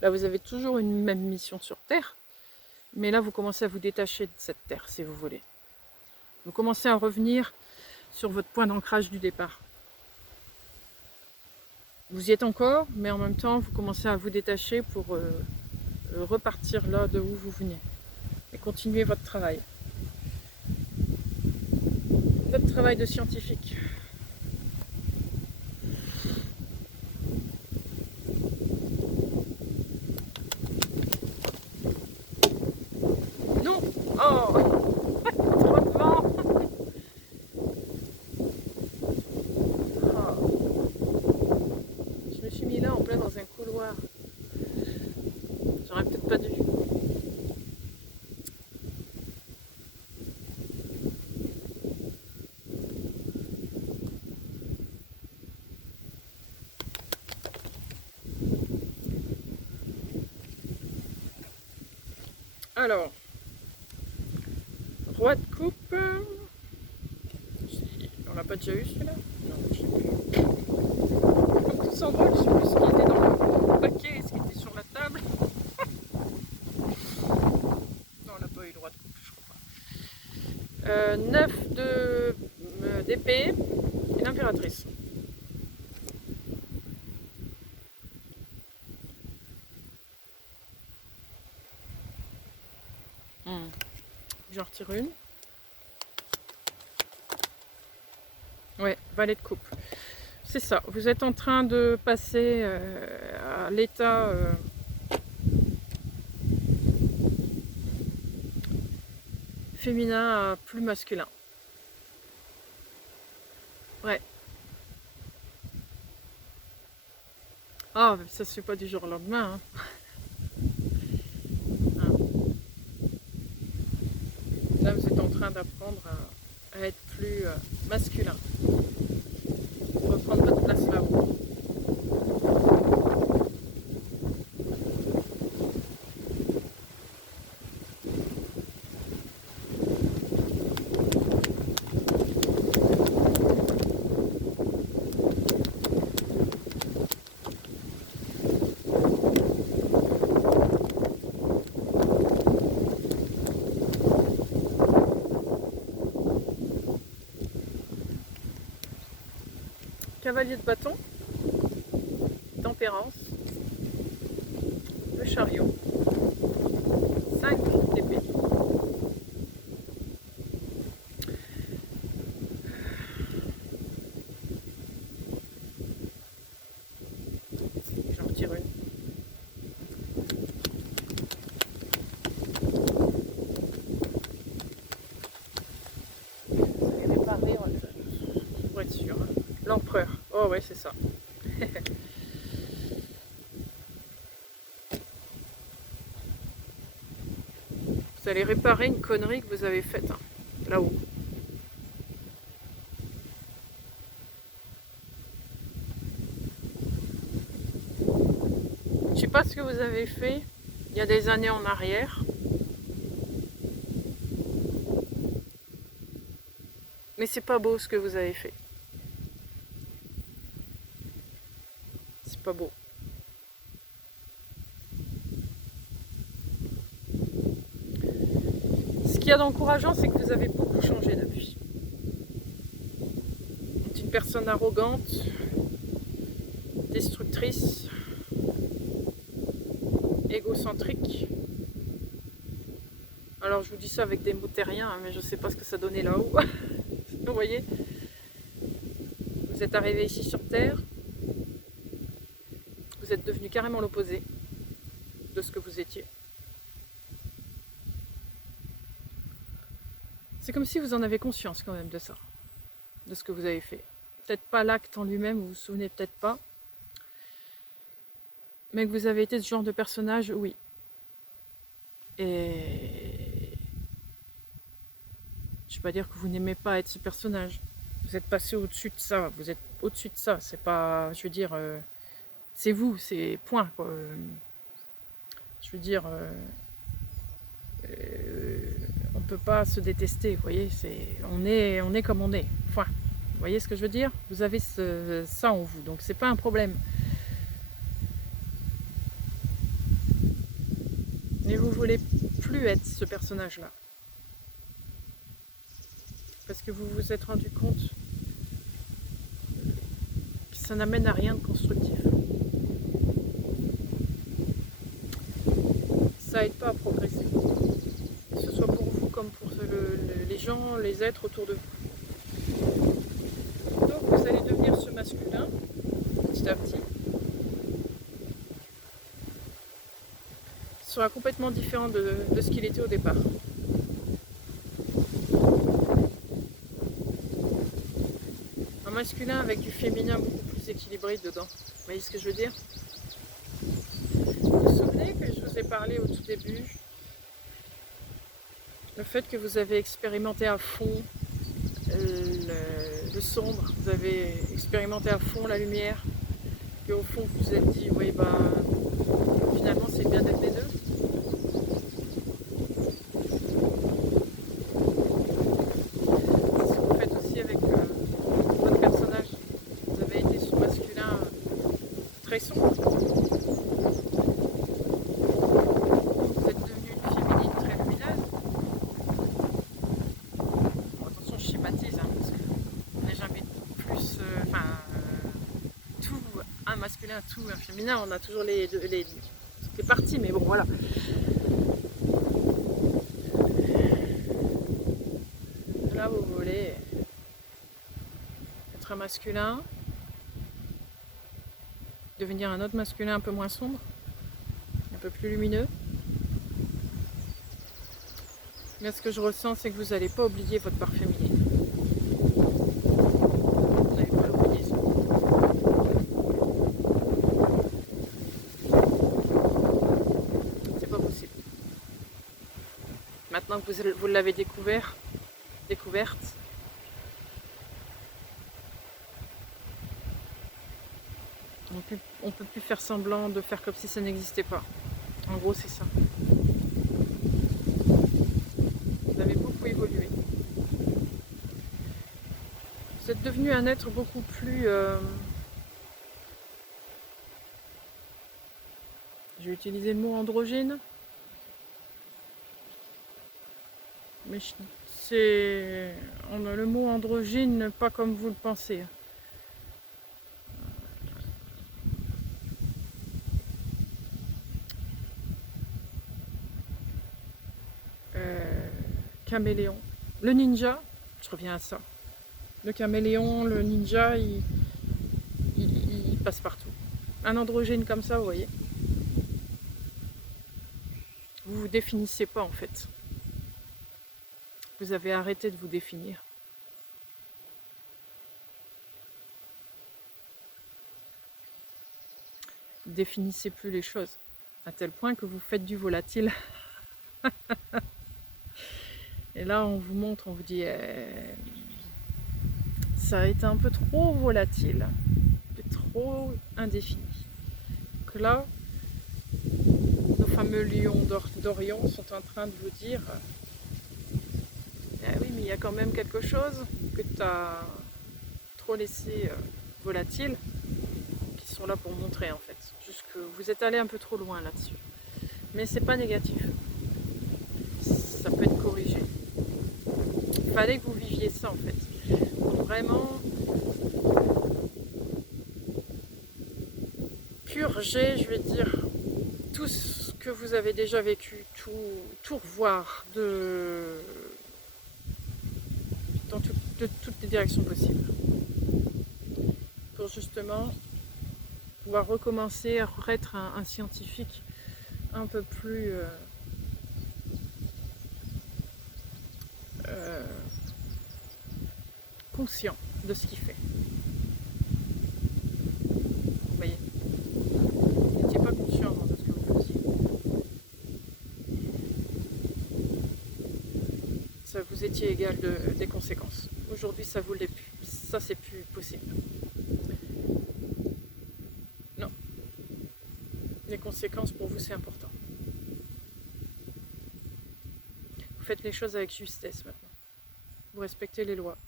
Là, vous avez toujours une même mission sur Terre, mais là, vous commencez à vous détacher de cette terre, si vous voulez. Vous commencez à revenir sur votre point d'ancrage du départ. Vous y êtes encore, mais en même temps, vous commencez à vous détacher pour repartir là de où vous venez. Et continuer votre travail. Votre travail de scientifique. Non! Oh! Trop de vent! Oh. Je me suis mis là en plein dans un couloir. J'aurais peut-être pas dû. Alors, roi de coupe. On l'a pas déjà eu celui-là? Non, je sais plus. Comme tout s'envole, je sais plus ce qui était dans le paquet et ce qui était sur la table. Non, on n'a pas eu le roi de coupe, je crois pas. 9 d'épée et l'impératrice. J'en retire une. Ouais, valet de coupe. C'est ça, vous êtes en train de passer à l'état féminin à plus masculin. Ouais. Ah, ça se fait pas du jour au lendemain. Hein. Là, vous êtes en train d'apprendre à être plus masculin. Reprendre votre place là-haut. Cavalier de bâton, tempérance, le chariot, 5 d'épée, j'en retire une. Vous allez réparer, pour être sûr. L'empereur, oh ouais c'est ça. Vous allez réparer une connerie que vous avez faite, hein, là-haut. Je sais pas ce que vous avez fait il y a des années en arrière. Mais c'est pas beau ce que vous avez fait. C'est pas beau. qu'il y a d'encourageant, c'est que vous avez beaucoup changé depuis. Vous êtes une personne arrogante, destructrice, égocentrique. Alors je vous dis ça avec des mots terriens, hein, mais je ne sais pas ce que ça donnait là-haut. Vous voyez, vous êtes arrivé ici sur Terre, vous êtes devenu carrément l'opposé de ce que vous étiez. C'est comme si vous en avez conscience quand même de ça, de ce que vous avez fait. Peut-être pas l'acte en lui-même, vous vous souvenez peut-être pas, mais que vous avez été ce genre de personnage, oui. Et je ne vais pas dire que vous n'aimez pas être ce personnage. Vous êtes passé au-dessus de ça, vous êtes au-dessus de ça. C'est pas, je veux dire, c'est vous, c'est point, quoi. Je veux dire, on ne peut pas se détester, vous voyez, on est comme on est, point. Vous voyez ce que je veux dire? Vous avez ça en vous, donc c'est pas un problème. Mais vous voulez plus être ce personnage-là. Parce que vous vous êtes rendu compte que ça n'amène à rien de constructif. Ça aide pas à progresser. Que ce soit pour vous comme pour les gens, les êtres autour de vous. Donc vous allez devenir ce masculin, petit à petit. Qui sera complètement différent de ce qu'il était au départ. Un masculin avec du féminin beaucoup plus équilibré dedans. Vous voyez ce que je veux dire? Vous vous souvenez que je vous ai parlé au tout début, le fait que vous avez expérimenté à fond le sombre, vous avez expérimenté à fond la lumière, et au fond vous vous êtes dit, oui, bah, finalement c'est bien d'être les deux. C'est ce que vous faites aussi avec votre personnage. Vous avez été son masculin très sombre. Vous êtes devenu une féminine très lumineuse. Bon, attention, je schématise, hein, parce qu'on n'est jamais plus... tout un masculin, tout un féminin, on a toujours les parties, mais bon, voilà. Là, vous voulez être un masculin, devenir un autre masculin un peu moins sombre, un peu plus lumineux. Mais ce que je ressens, c'est que vous n'allez pas oublier votre part féminine. Vous n'allez pas l'oublier, ça. C'est pas possible. Maintenant que vous l'avez découverte, on peut plus faire semblant de faire comme si ça n'existait pas. En gros, c'est ça. Vous avez beaucoup évolué. Vous êtes devenu un être beaucoup plus... J'ai utilisé le mot androgyne. Mais c'est le mot androgyne, pas comme vous le pensez. Caméléon. Le ninja, je reviens à ça. Le caméléon, le ninja, il passe partout. Un androgyne comme ça, vous voyez. Vous vous définissez pas en fait. Vous avez arrêté de vous définir. Vous définissez plus les choses, à tel point que vous faites du volatile. Et là, on vous montre, on vous dit, ça a été un peu trop volatile, trop indéfini. Donc là, nos fameux lions d'Orion sont en train de vous dire, oui, mais il y a quand même quelque chose que tu as trop laissé volatile, qui sont là pour montrer en fait. Juste que vous êtes allé un peu trop loin là-dessus. Mais c'est pas négatif. Ça peut être corrigé. fallait que vous viviez ça en fait. Pour vraiment purger, je vais dire, tout ce que vous avez déjà vécu, tout revoir de toutes les directions possibles. Pour justement pouvoir recommencer à être un scientifique un peu plus conscient de ce qu'il fait. Vous voyez, vous n'étiez pas conscient de ce que vous faisiez. Ça vous étiez égal des conséquences. Aujourd'hui, ça vous l'est plus. Ça, c'est plus possible. Non. Les conséquences, pour vous, c'est important. Vous faites les choses avec justesse maintenant. Vous respectez les lois.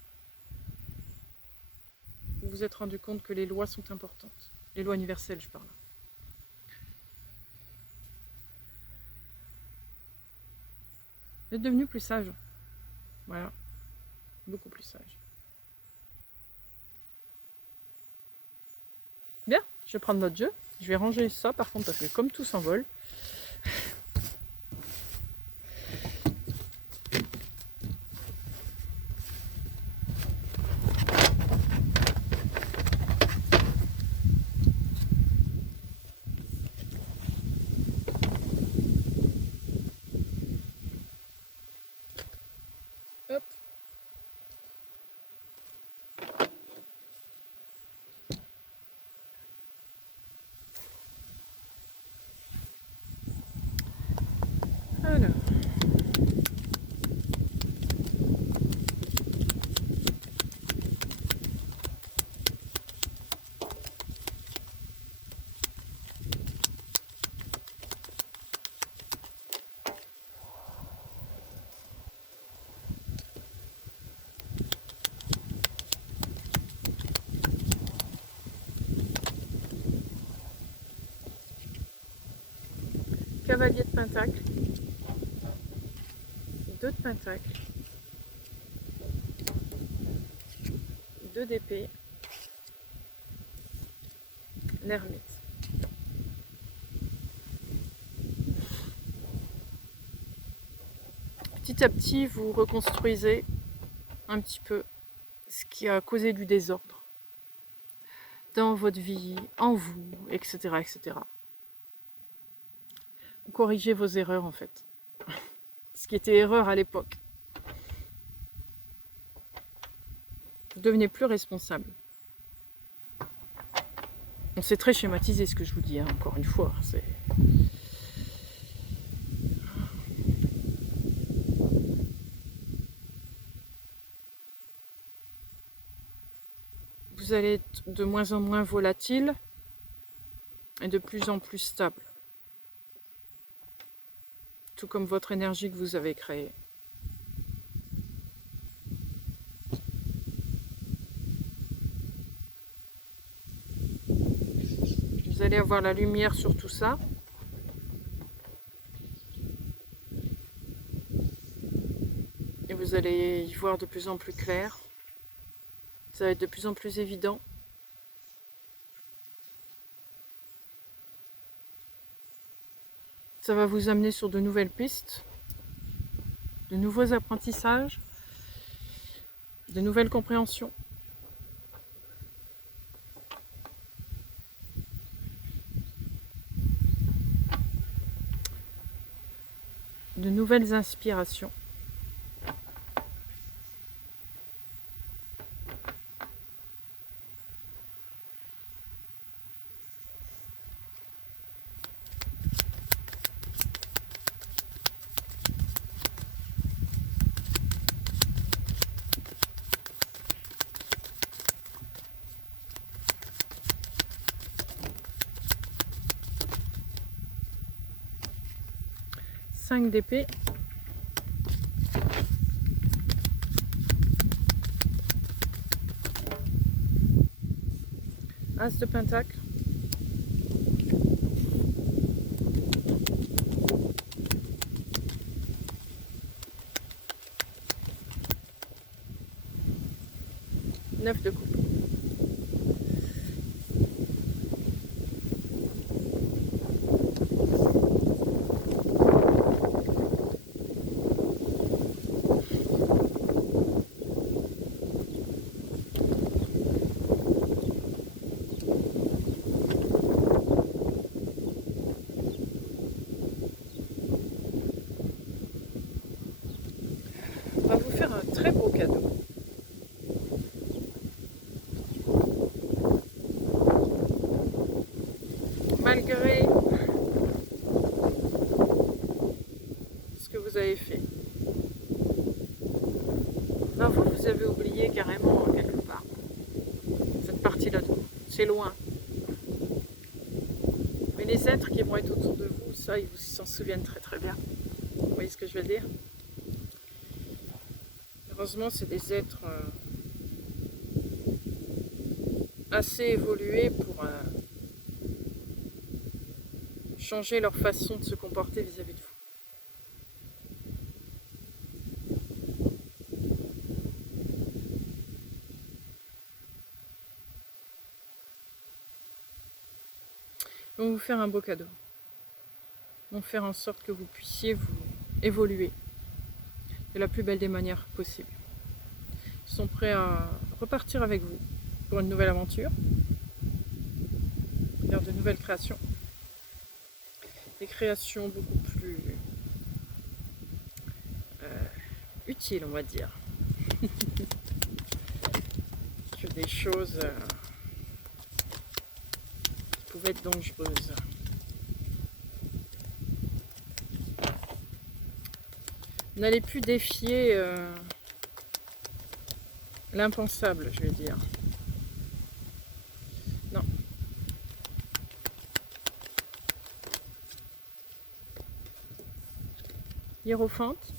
Vous vous êtes rendu compte que les lois sont importantes. Les lois universelles, je parle. Vous êtes devenu plus sage. Voilà. Beaucoup plus sage. Bien, je vais prendre notre jeu. Je vais ranger ça par contre parce que comme tout s'envole. Hop. Alors. Cavalier de pentacle, 2 de pentacle, 2 d'épée, l'ermite. Petit à petit, vous reconstruisez un petit peu ce qui a causé du désordre dans votre vie, en vous, etc., etc. Vous corrigez vos erreurs en fait. Ce qui était erreur à l'époque. Vous devenez plus responsable. Bon, c'est très schématisé ce que je vous dis, hein, encore une fois. Vous allez être de moins en moins volatile et de plus en plus stable. Tout comme votre énergie que vous avez créée. Vous allez avoir la lumière sur tout ça. Et vous allez y voir de plus en plus clair. Ça va être de plus en plus évident. Ça va vous amener sur de nouvelles pistes, de nouveaux apprentissages, de nouvelles compréhensions. De nouvelles inspirations. Cinq d'épée. As de pentacle. 9 de coupe. On va vous faire un très beau cadeau. Malgré ce que vous avez fait. Ben vous avez oublié carrément quelque part cette partie-là de vous. C'est loin. Mais les êtres qui vont être autour de vous, ça, ils s'en souviennent très très bien. Vous voyez ce que je veux dire? Heureusement, c'est des êtres assez évolués pour changer leur façon de se comporter vis-à-vis de vous. Ils vont vous faire un beau cadeau. Ils vont faire en sorte que vous puissiez vous évoluer de la plus belle des manières possibles. Ils sont prêts à repartir avec vous pour une nouvelle aventure, vers de nouvelles créations. Des créations beaucoup plus utiles, on va dire, que des choses qui pouvaient être dangereuses. Vous n'allez plus défier l'impensable, je vais dire. Non. Hiérophante,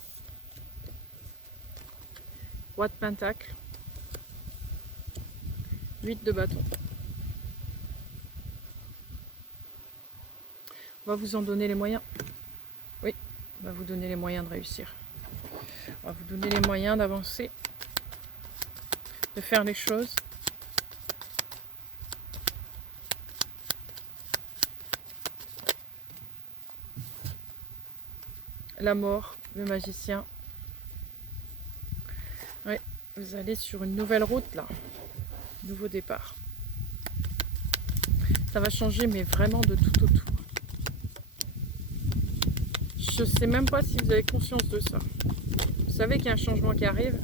roi de pentacle, 8 de bâton. On va vous en donner les moyens. Oui, on va vous donner les moyens de réussir. On va vous donner les moyens d'avancer, de faire les choses. La mort, le magicien. Oui, vous allez sur une nouvelle route là. Nouveau départ. Ça va changer, mais vraiment de tout au tout. Je ne sais même pas si vous avez conscience de ça. Vous savez qu'il y a un changement qui arrive,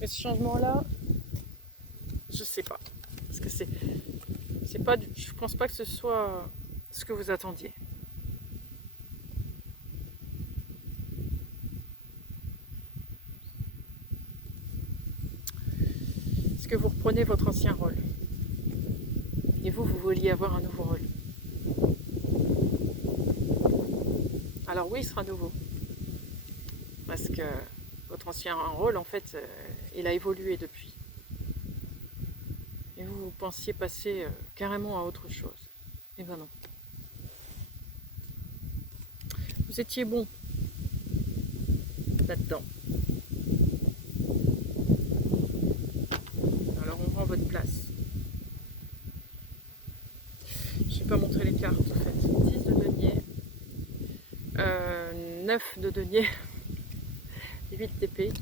mais ce changement-là, je ne sais pas. Parce que c'est pas, je pense pas que ce soit ce que vous attendiez. Est-ce que vous reprenez votre ancien rôle? Et vous vouliez avoir un nouveau rôle. Alors oui, il sera nouveau. Parce que votre ancien rôle, en fait, il a évolué depuis. Et vous pensiez passer carrément à autre chose. Eh ben non. Vous étiez bon là-dedans. Alors on rend votre place. Je vais pas montrer les cartes en fait. 10 de denier, 9 de denier, 8 d'épée.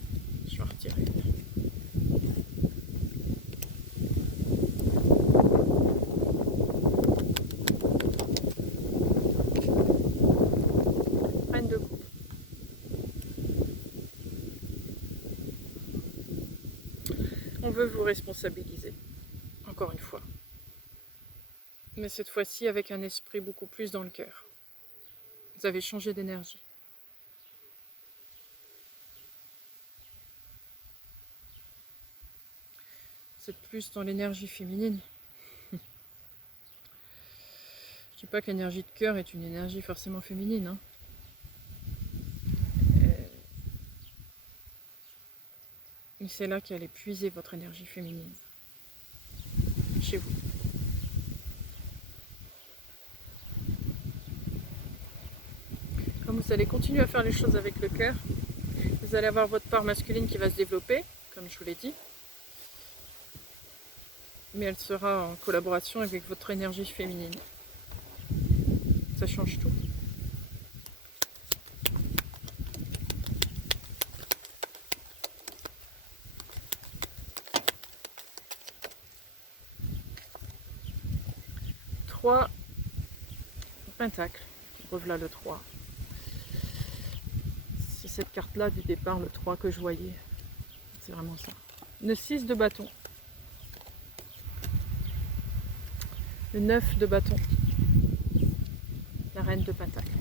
Je vais en retirer. Reine de coupe. On veut vous responsabiliser, encore une fois. Mais cette fois-ci avec un esprit beaucoup plus dans le cœur. Vous avez changé d'énergie. Vous êtes plus dans l'énergie féminine. Je ne dis pas que l'énergie de cœur est une énergie forcément féminine. Hein. Mais c'est là qu'elle puiser votre énergie féminine. Chez vous. Comme vous allez continuer à faire les choses avec le cœur, vous allez avoir votre part masculine qui va se développer, comme je vous l'ai dit. mais elle sera en collaboration avec votre énergie féminine. Ça change tout. Trois pentacles. Revoilà le 3. C'est cette carte-là du départ, le 3 que je voyais. C'est vraiment ça. Le 6 de bâton. Le 9 de bâton. La reine de pentacle.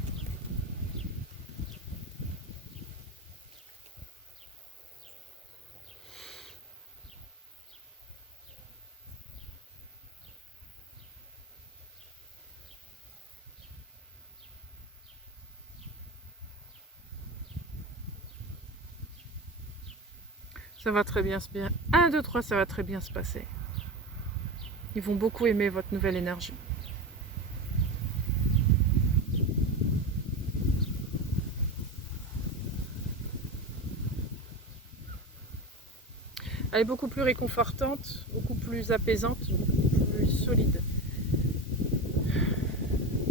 Ça va très bien se passer. 1, 2, 3, ça va très bien se passer. Ils vont beaucoup aimer votre nouvelle énergie. Elle est beaucoup plus réconfortante, beaucoup plus apaisante, beaucoup plus solide,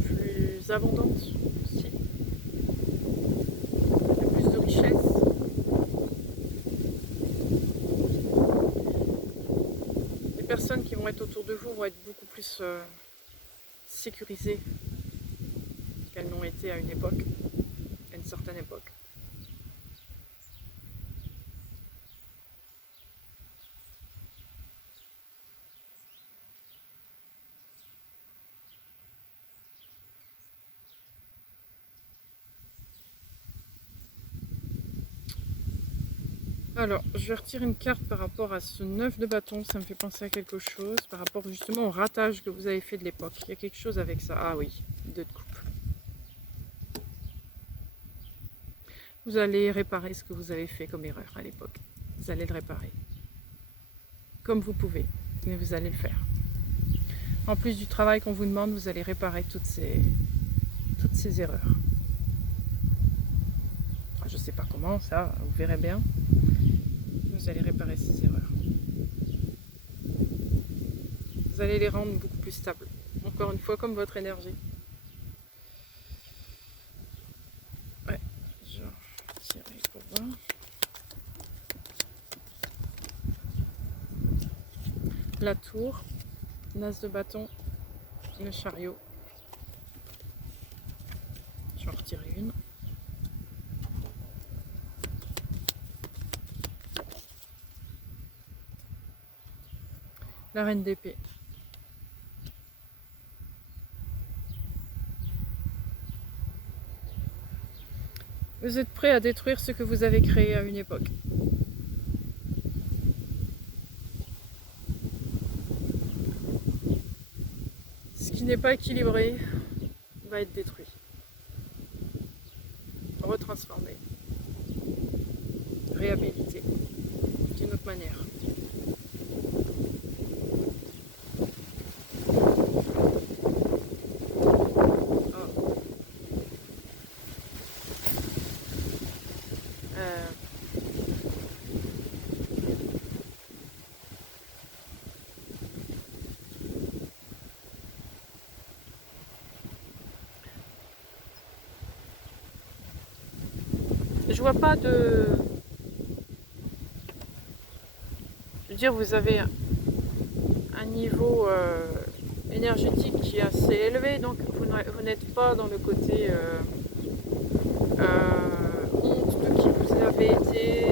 plus abondante aussi. Il y a plus de richesse. Les personnes qui vont être autour de vous vont être beaucoup plus sécurisées qu'elles n'ont été à une époque, à une certaine époque. Alors, je vais retirer une carte par rapport à ce 9 de bâton, ça me fait penser à quelque chose, par rapport justement au ratage que vous avez fait de l'époque. Il y a quelque chose avec ça. Ah oui, 2 de coupe. Vous allez réparer ce que vous avez fait comme erreur à l'époque. Vous allez le réparer. Comme vous pouvez, mais vous allez le faire. En plus du travail qu'on vous demande, vous allez réparer toutes ces erreurs. Enfin, je ne sais pas comment, ça, vous verrez bien. Vous allez réparer ces erreurs. Vous allez les rendre beaucoup plus stables. Encore une fois, comme votre énergie. Ouais, je vais tirer pour voir. La tour, l'as de bâton, le chariot. Je vais en retirer une. La reine d'épée. Vous êtes prêt à détruire ce que vous avez créé à une époque. Ce qui n'est pas équilibré va être détruit. Retransformé. Réhabilité. D'une autre manière. Je vois pas de... Je veux dire, vous avez un niveau énergétique qui est assez élevé, donc vous n'êtes pas dans le côté honte de qui vous avez été,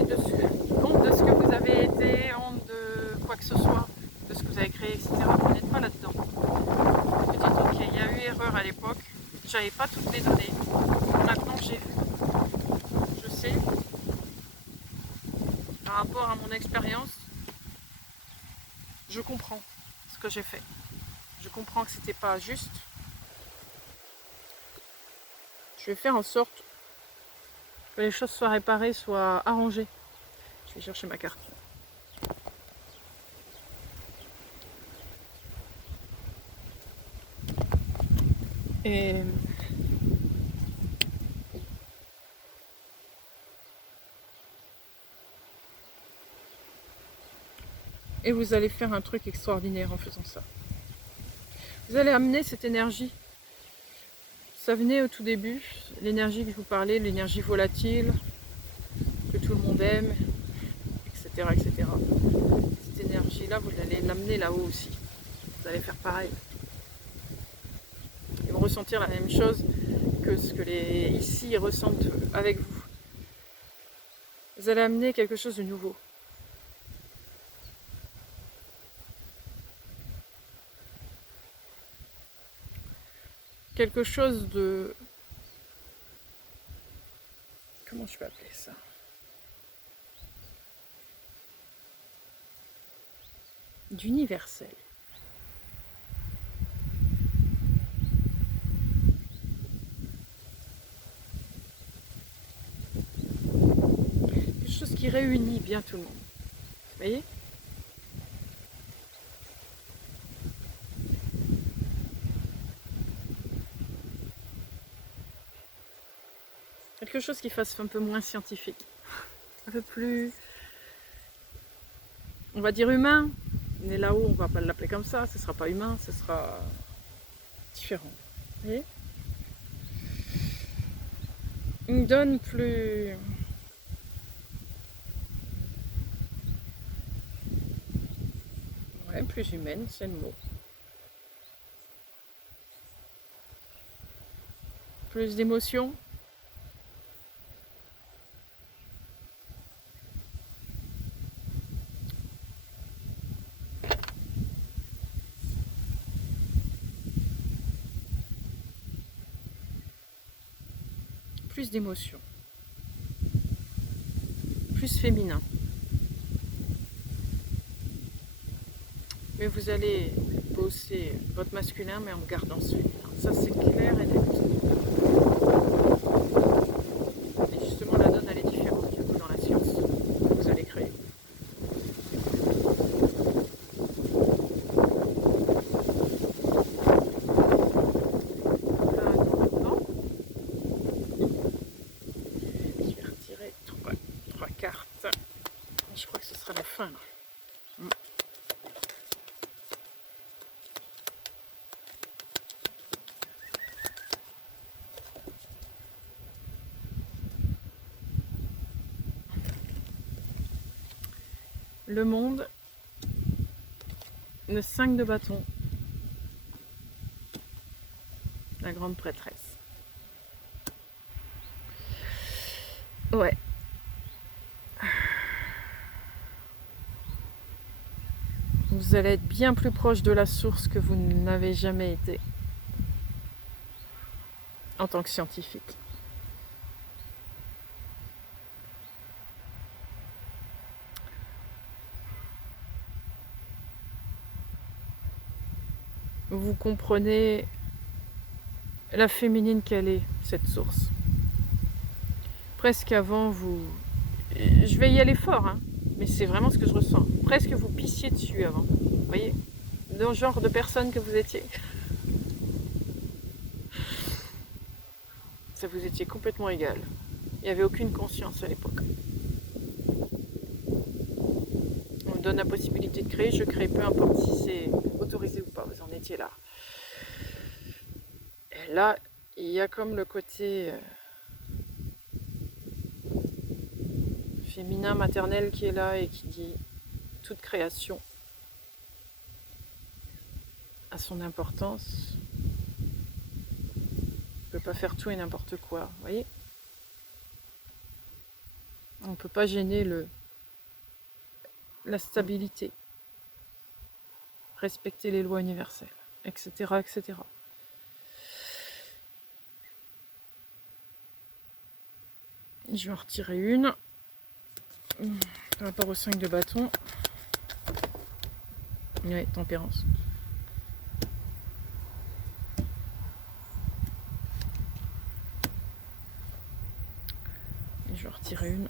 honte de ce que vous avez été, honte de quoi que ce soit, de ce que vous avez créé, etc. Vous n'êtes pas là-dedans. Vous dites, ok, il y a eu erreur à l'époque, j'avais pas toutes les données, maintenant j'ai vu. Je sais, par rapport à mon expérience, je comprends ce que j'ai fait. Je comprends que c'était pas juste. Je vais faire en sorte que les choses soient réparées, soient arrangées. Je vais chercher ma carte. Et Et vous allez faire un truc extraordinaire en faisant ça. Vous allez amener cette énergie. Ça venait au tout début, l'énergie que je vous parlais, l'énergie volatile, que tout le monde aime, etc. etc. Cette énergie-là, vous allez l'amener là-haut aussi. Vous allez faire pareil. Ils vont ressentir la même chose que ce que les ici ressentent avec vous. Vous allez amener quelque chose de nouveau. Quelque chose de... Comment je peux appeler ça? D'universel. Quelque chose qui réunit bien tout le monde. Vous voyez? Quelque chose qui fasse un peu moins scientifique. Un peu plus... On va dire humain. Mais là-haut, on va pas l'appeler comme ça. Ce sera pas humain, ce sera différent. Vous voyez? Une donne plus... Ouais, plus humaine, c'est le mot. Plus d'émotion. Plus d'émotion. Plus féminin. Mais vous allez bosser votre masculin, mais en gardant ce féminin. Ça, c'est clair et net. Et justement, la donne, elle est différente du coup dans la science que vous allez créer. Là, maintenant, je vais retirer trois cartes. Je crois que ce sera la fin, là. Le monde, le 5 de bâton, la grande prêtresse. Ouais. Vous allez être bien plus proche de la source que vous n'avez jamais été en tant que scientifique. Vous comprenez la féminine qu'elle est, cette source. Presque avant, vous... Je vais y aller fort, hein, mais c'est vraiment ce que je ressens. Presque vous pissiez dessus avant. Vous voyez? Le genre de personne que vous étiez. Ça vous étiez complètement égal. Il n'y avait aucune conscience à l'époque. On me donne la possibilité de créer, je crée, peu importe si c'est autorisé ou pas, vous en étiez là. Et là, il y a comme le côté féminin, maternel qui est là et qui dit toute création a son importance. On ne peut pas faire tout et n'importe quoi, vous voyez? On ne peut pas gêner la stabilité, respecter les lois universelles, etc., etc. Je vais en retirer une par rapport au 5 de bâton. Oui, tempérance. Et je vais en retirer une.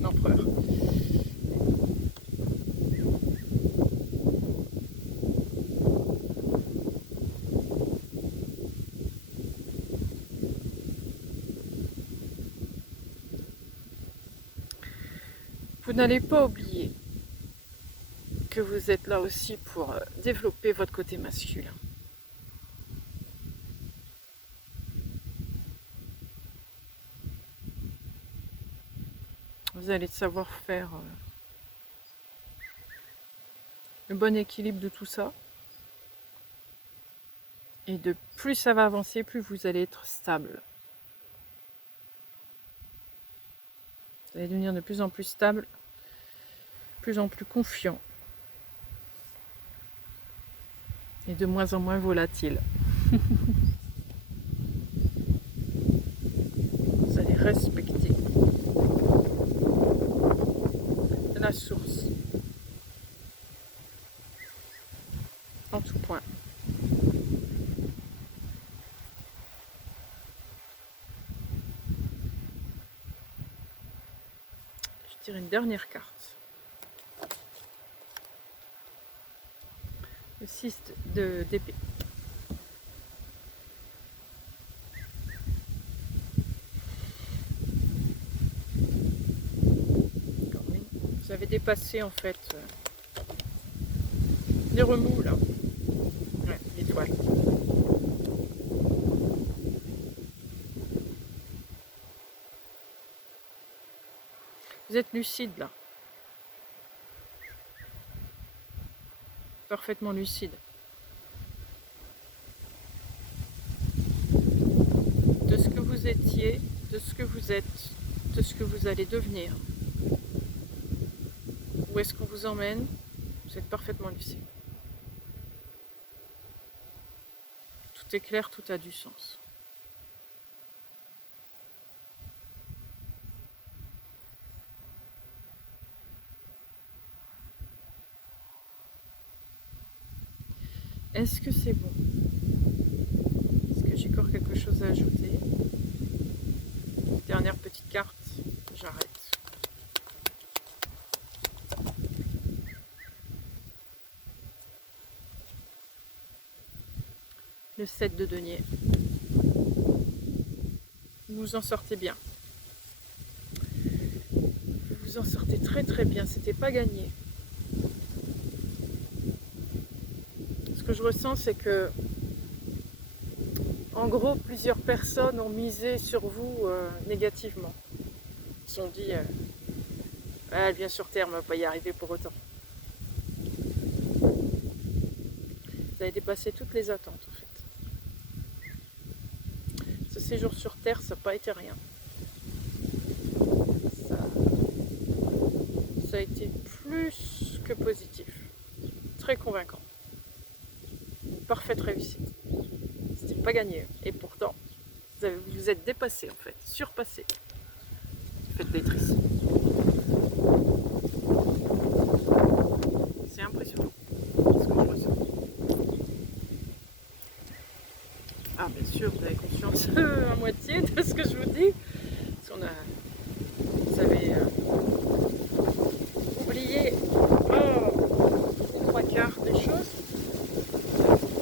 L'empereur. n'allez pas oublier que vous êtes là aussi pour développer votre côté masculin. Vous allez savoir faire le bon équilibre de tout ça. Et de plus ça va avancer, plus vous allez être stable. Vous allez devenir de plus en plus stable, de plus en plus confiant. Et de moins en moins volatile. Vous allez respecter la source en tout point. Je tire une dernière carte. Le 6 d'épée. Vous avez dépassé en fait les remous là. Ouais, l'étoile. Vous êtes lucide là. Parfaitement lucide. De ce que vous étiez, de ce que vous êtes, de ce que vous allez devenir. Où est-ce qu'on vous emmène? Vous êtes parfaitement lucide. Tout est clair, tout a du sens. Est-ce que c'est bon? Est-ce que j'ai encore quelque chose à ajouter? Dernière petite carte, j'arrête. Le 7 de denier. Vous vous en sortez bien. Vous vous en sortez très très bien, c'était pas gagné. Ce que je ressens, c'est que, en gros, plusieurs personnes ont misé sur vous négativement. Ils se sont dit, elle vient sur Terre, mais elle va pas y arriver pour autant. Vous avez dépassé toutes les attentes, en fait. Ce séjour sur Terre, ça n'a pas été rien. Ça a été plus que positif. Très convaincant. Une parfaite réussite. C'était pas gagné. Et pourtant, vous vous êtes dépassé, en fait. Surpassé. Faites lectrice. C'est impressionnant ce que je ressens. Ah, bien sûr, vous avez conscience à moitié de ce que je vous dis. Parce qu'on a, vous avez oublié les trois quarts des choses.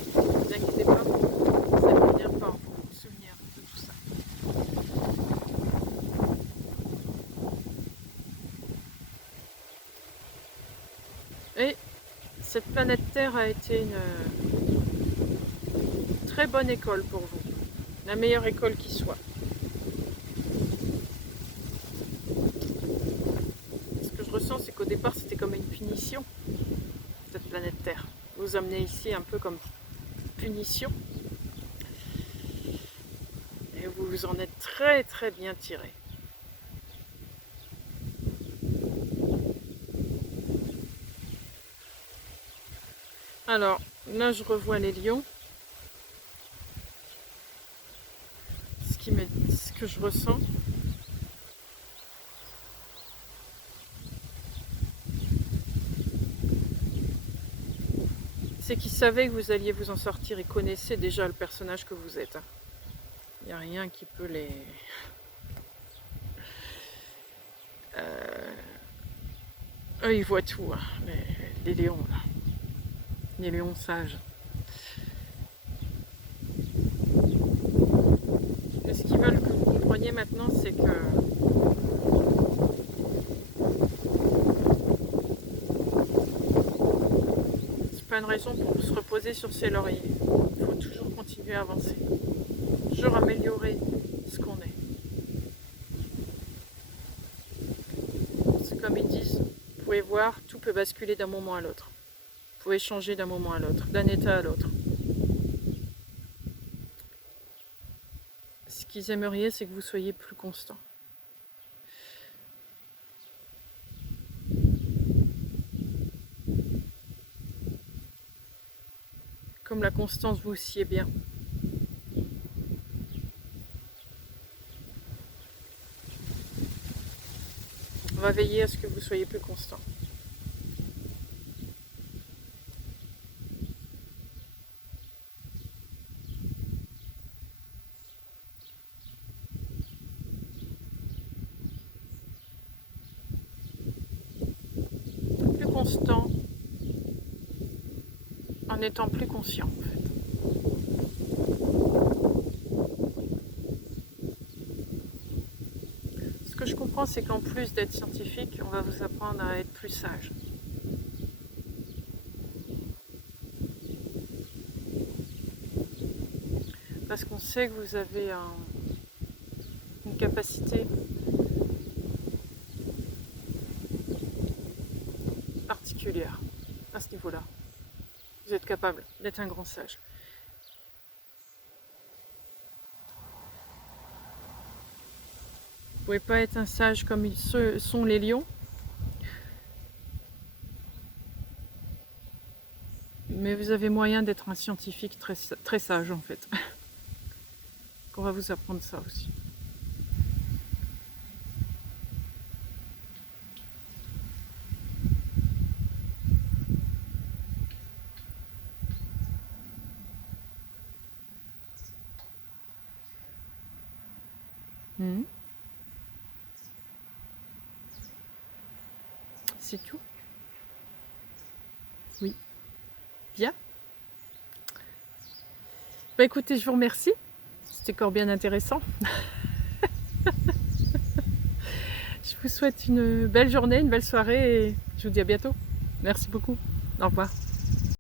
Ne vous inquiétez pas, vous allez venir par vous souvenir de tout ça. Et cette planète Terre a été une très bonne école pour vous, la meilleure école qui soit. Ce que je ressens, c'est qu'au départ, c'était comme une punition, cette planète Terre. Vous amenez ici un peu comme punition. Et vous vous en êtes très très bien tiré. Alors, là, je revois les lions. Ce que je ressens, c'est qu'ils savaient que vous alliez vous en sortir. Ils connaissaient déjà le personnage que vous êtes. Il n'y a rien qui peut les... Eux, ils voient tout, hein, les lions, là. Les lions sages. Et ce qu'ils veulent que vous compreniez maintenant, c'est que pas une raison pour se reposer sur ses lauriers. Il faut toujours continuer à avancer. Toujours améliorer ce qu'on est. C'est comme ils disent, vous pouvez voir, tout peut basculer d'un moment à l'autre. Vous pouvez changer d'un moment à l'autre, d'un état à l'autre. Ce qu'ils aimeraient, c'est que vous soyez plus constant. Comme la constance vous sied bien. On va veiller à ce que vous soyez plus constant. Plus constant en étant plus conscient en fait. Ce que je comprends, c'est qu'en plus d'être scientifique, on va vous apprendre à être plus sage. Parce qu'on sait que vous avez une capacité particulière à ce niveau-là. Vous êtes capable d'être un grand sage. Vous ne pouvez pas être un sage comme ils sont les lions, mais vous avez moyen d'être un scientifique très, très sage en fait. On va vous apprendre ça aussi. C'est tout? Oui. Bien. Bah écoutez, je vous remercie. C'était encore bien intéressant. Je vous souhaite une belle journée, une belle soirée et je vous dis à bientôt. Merci beaucoup. Au revoir.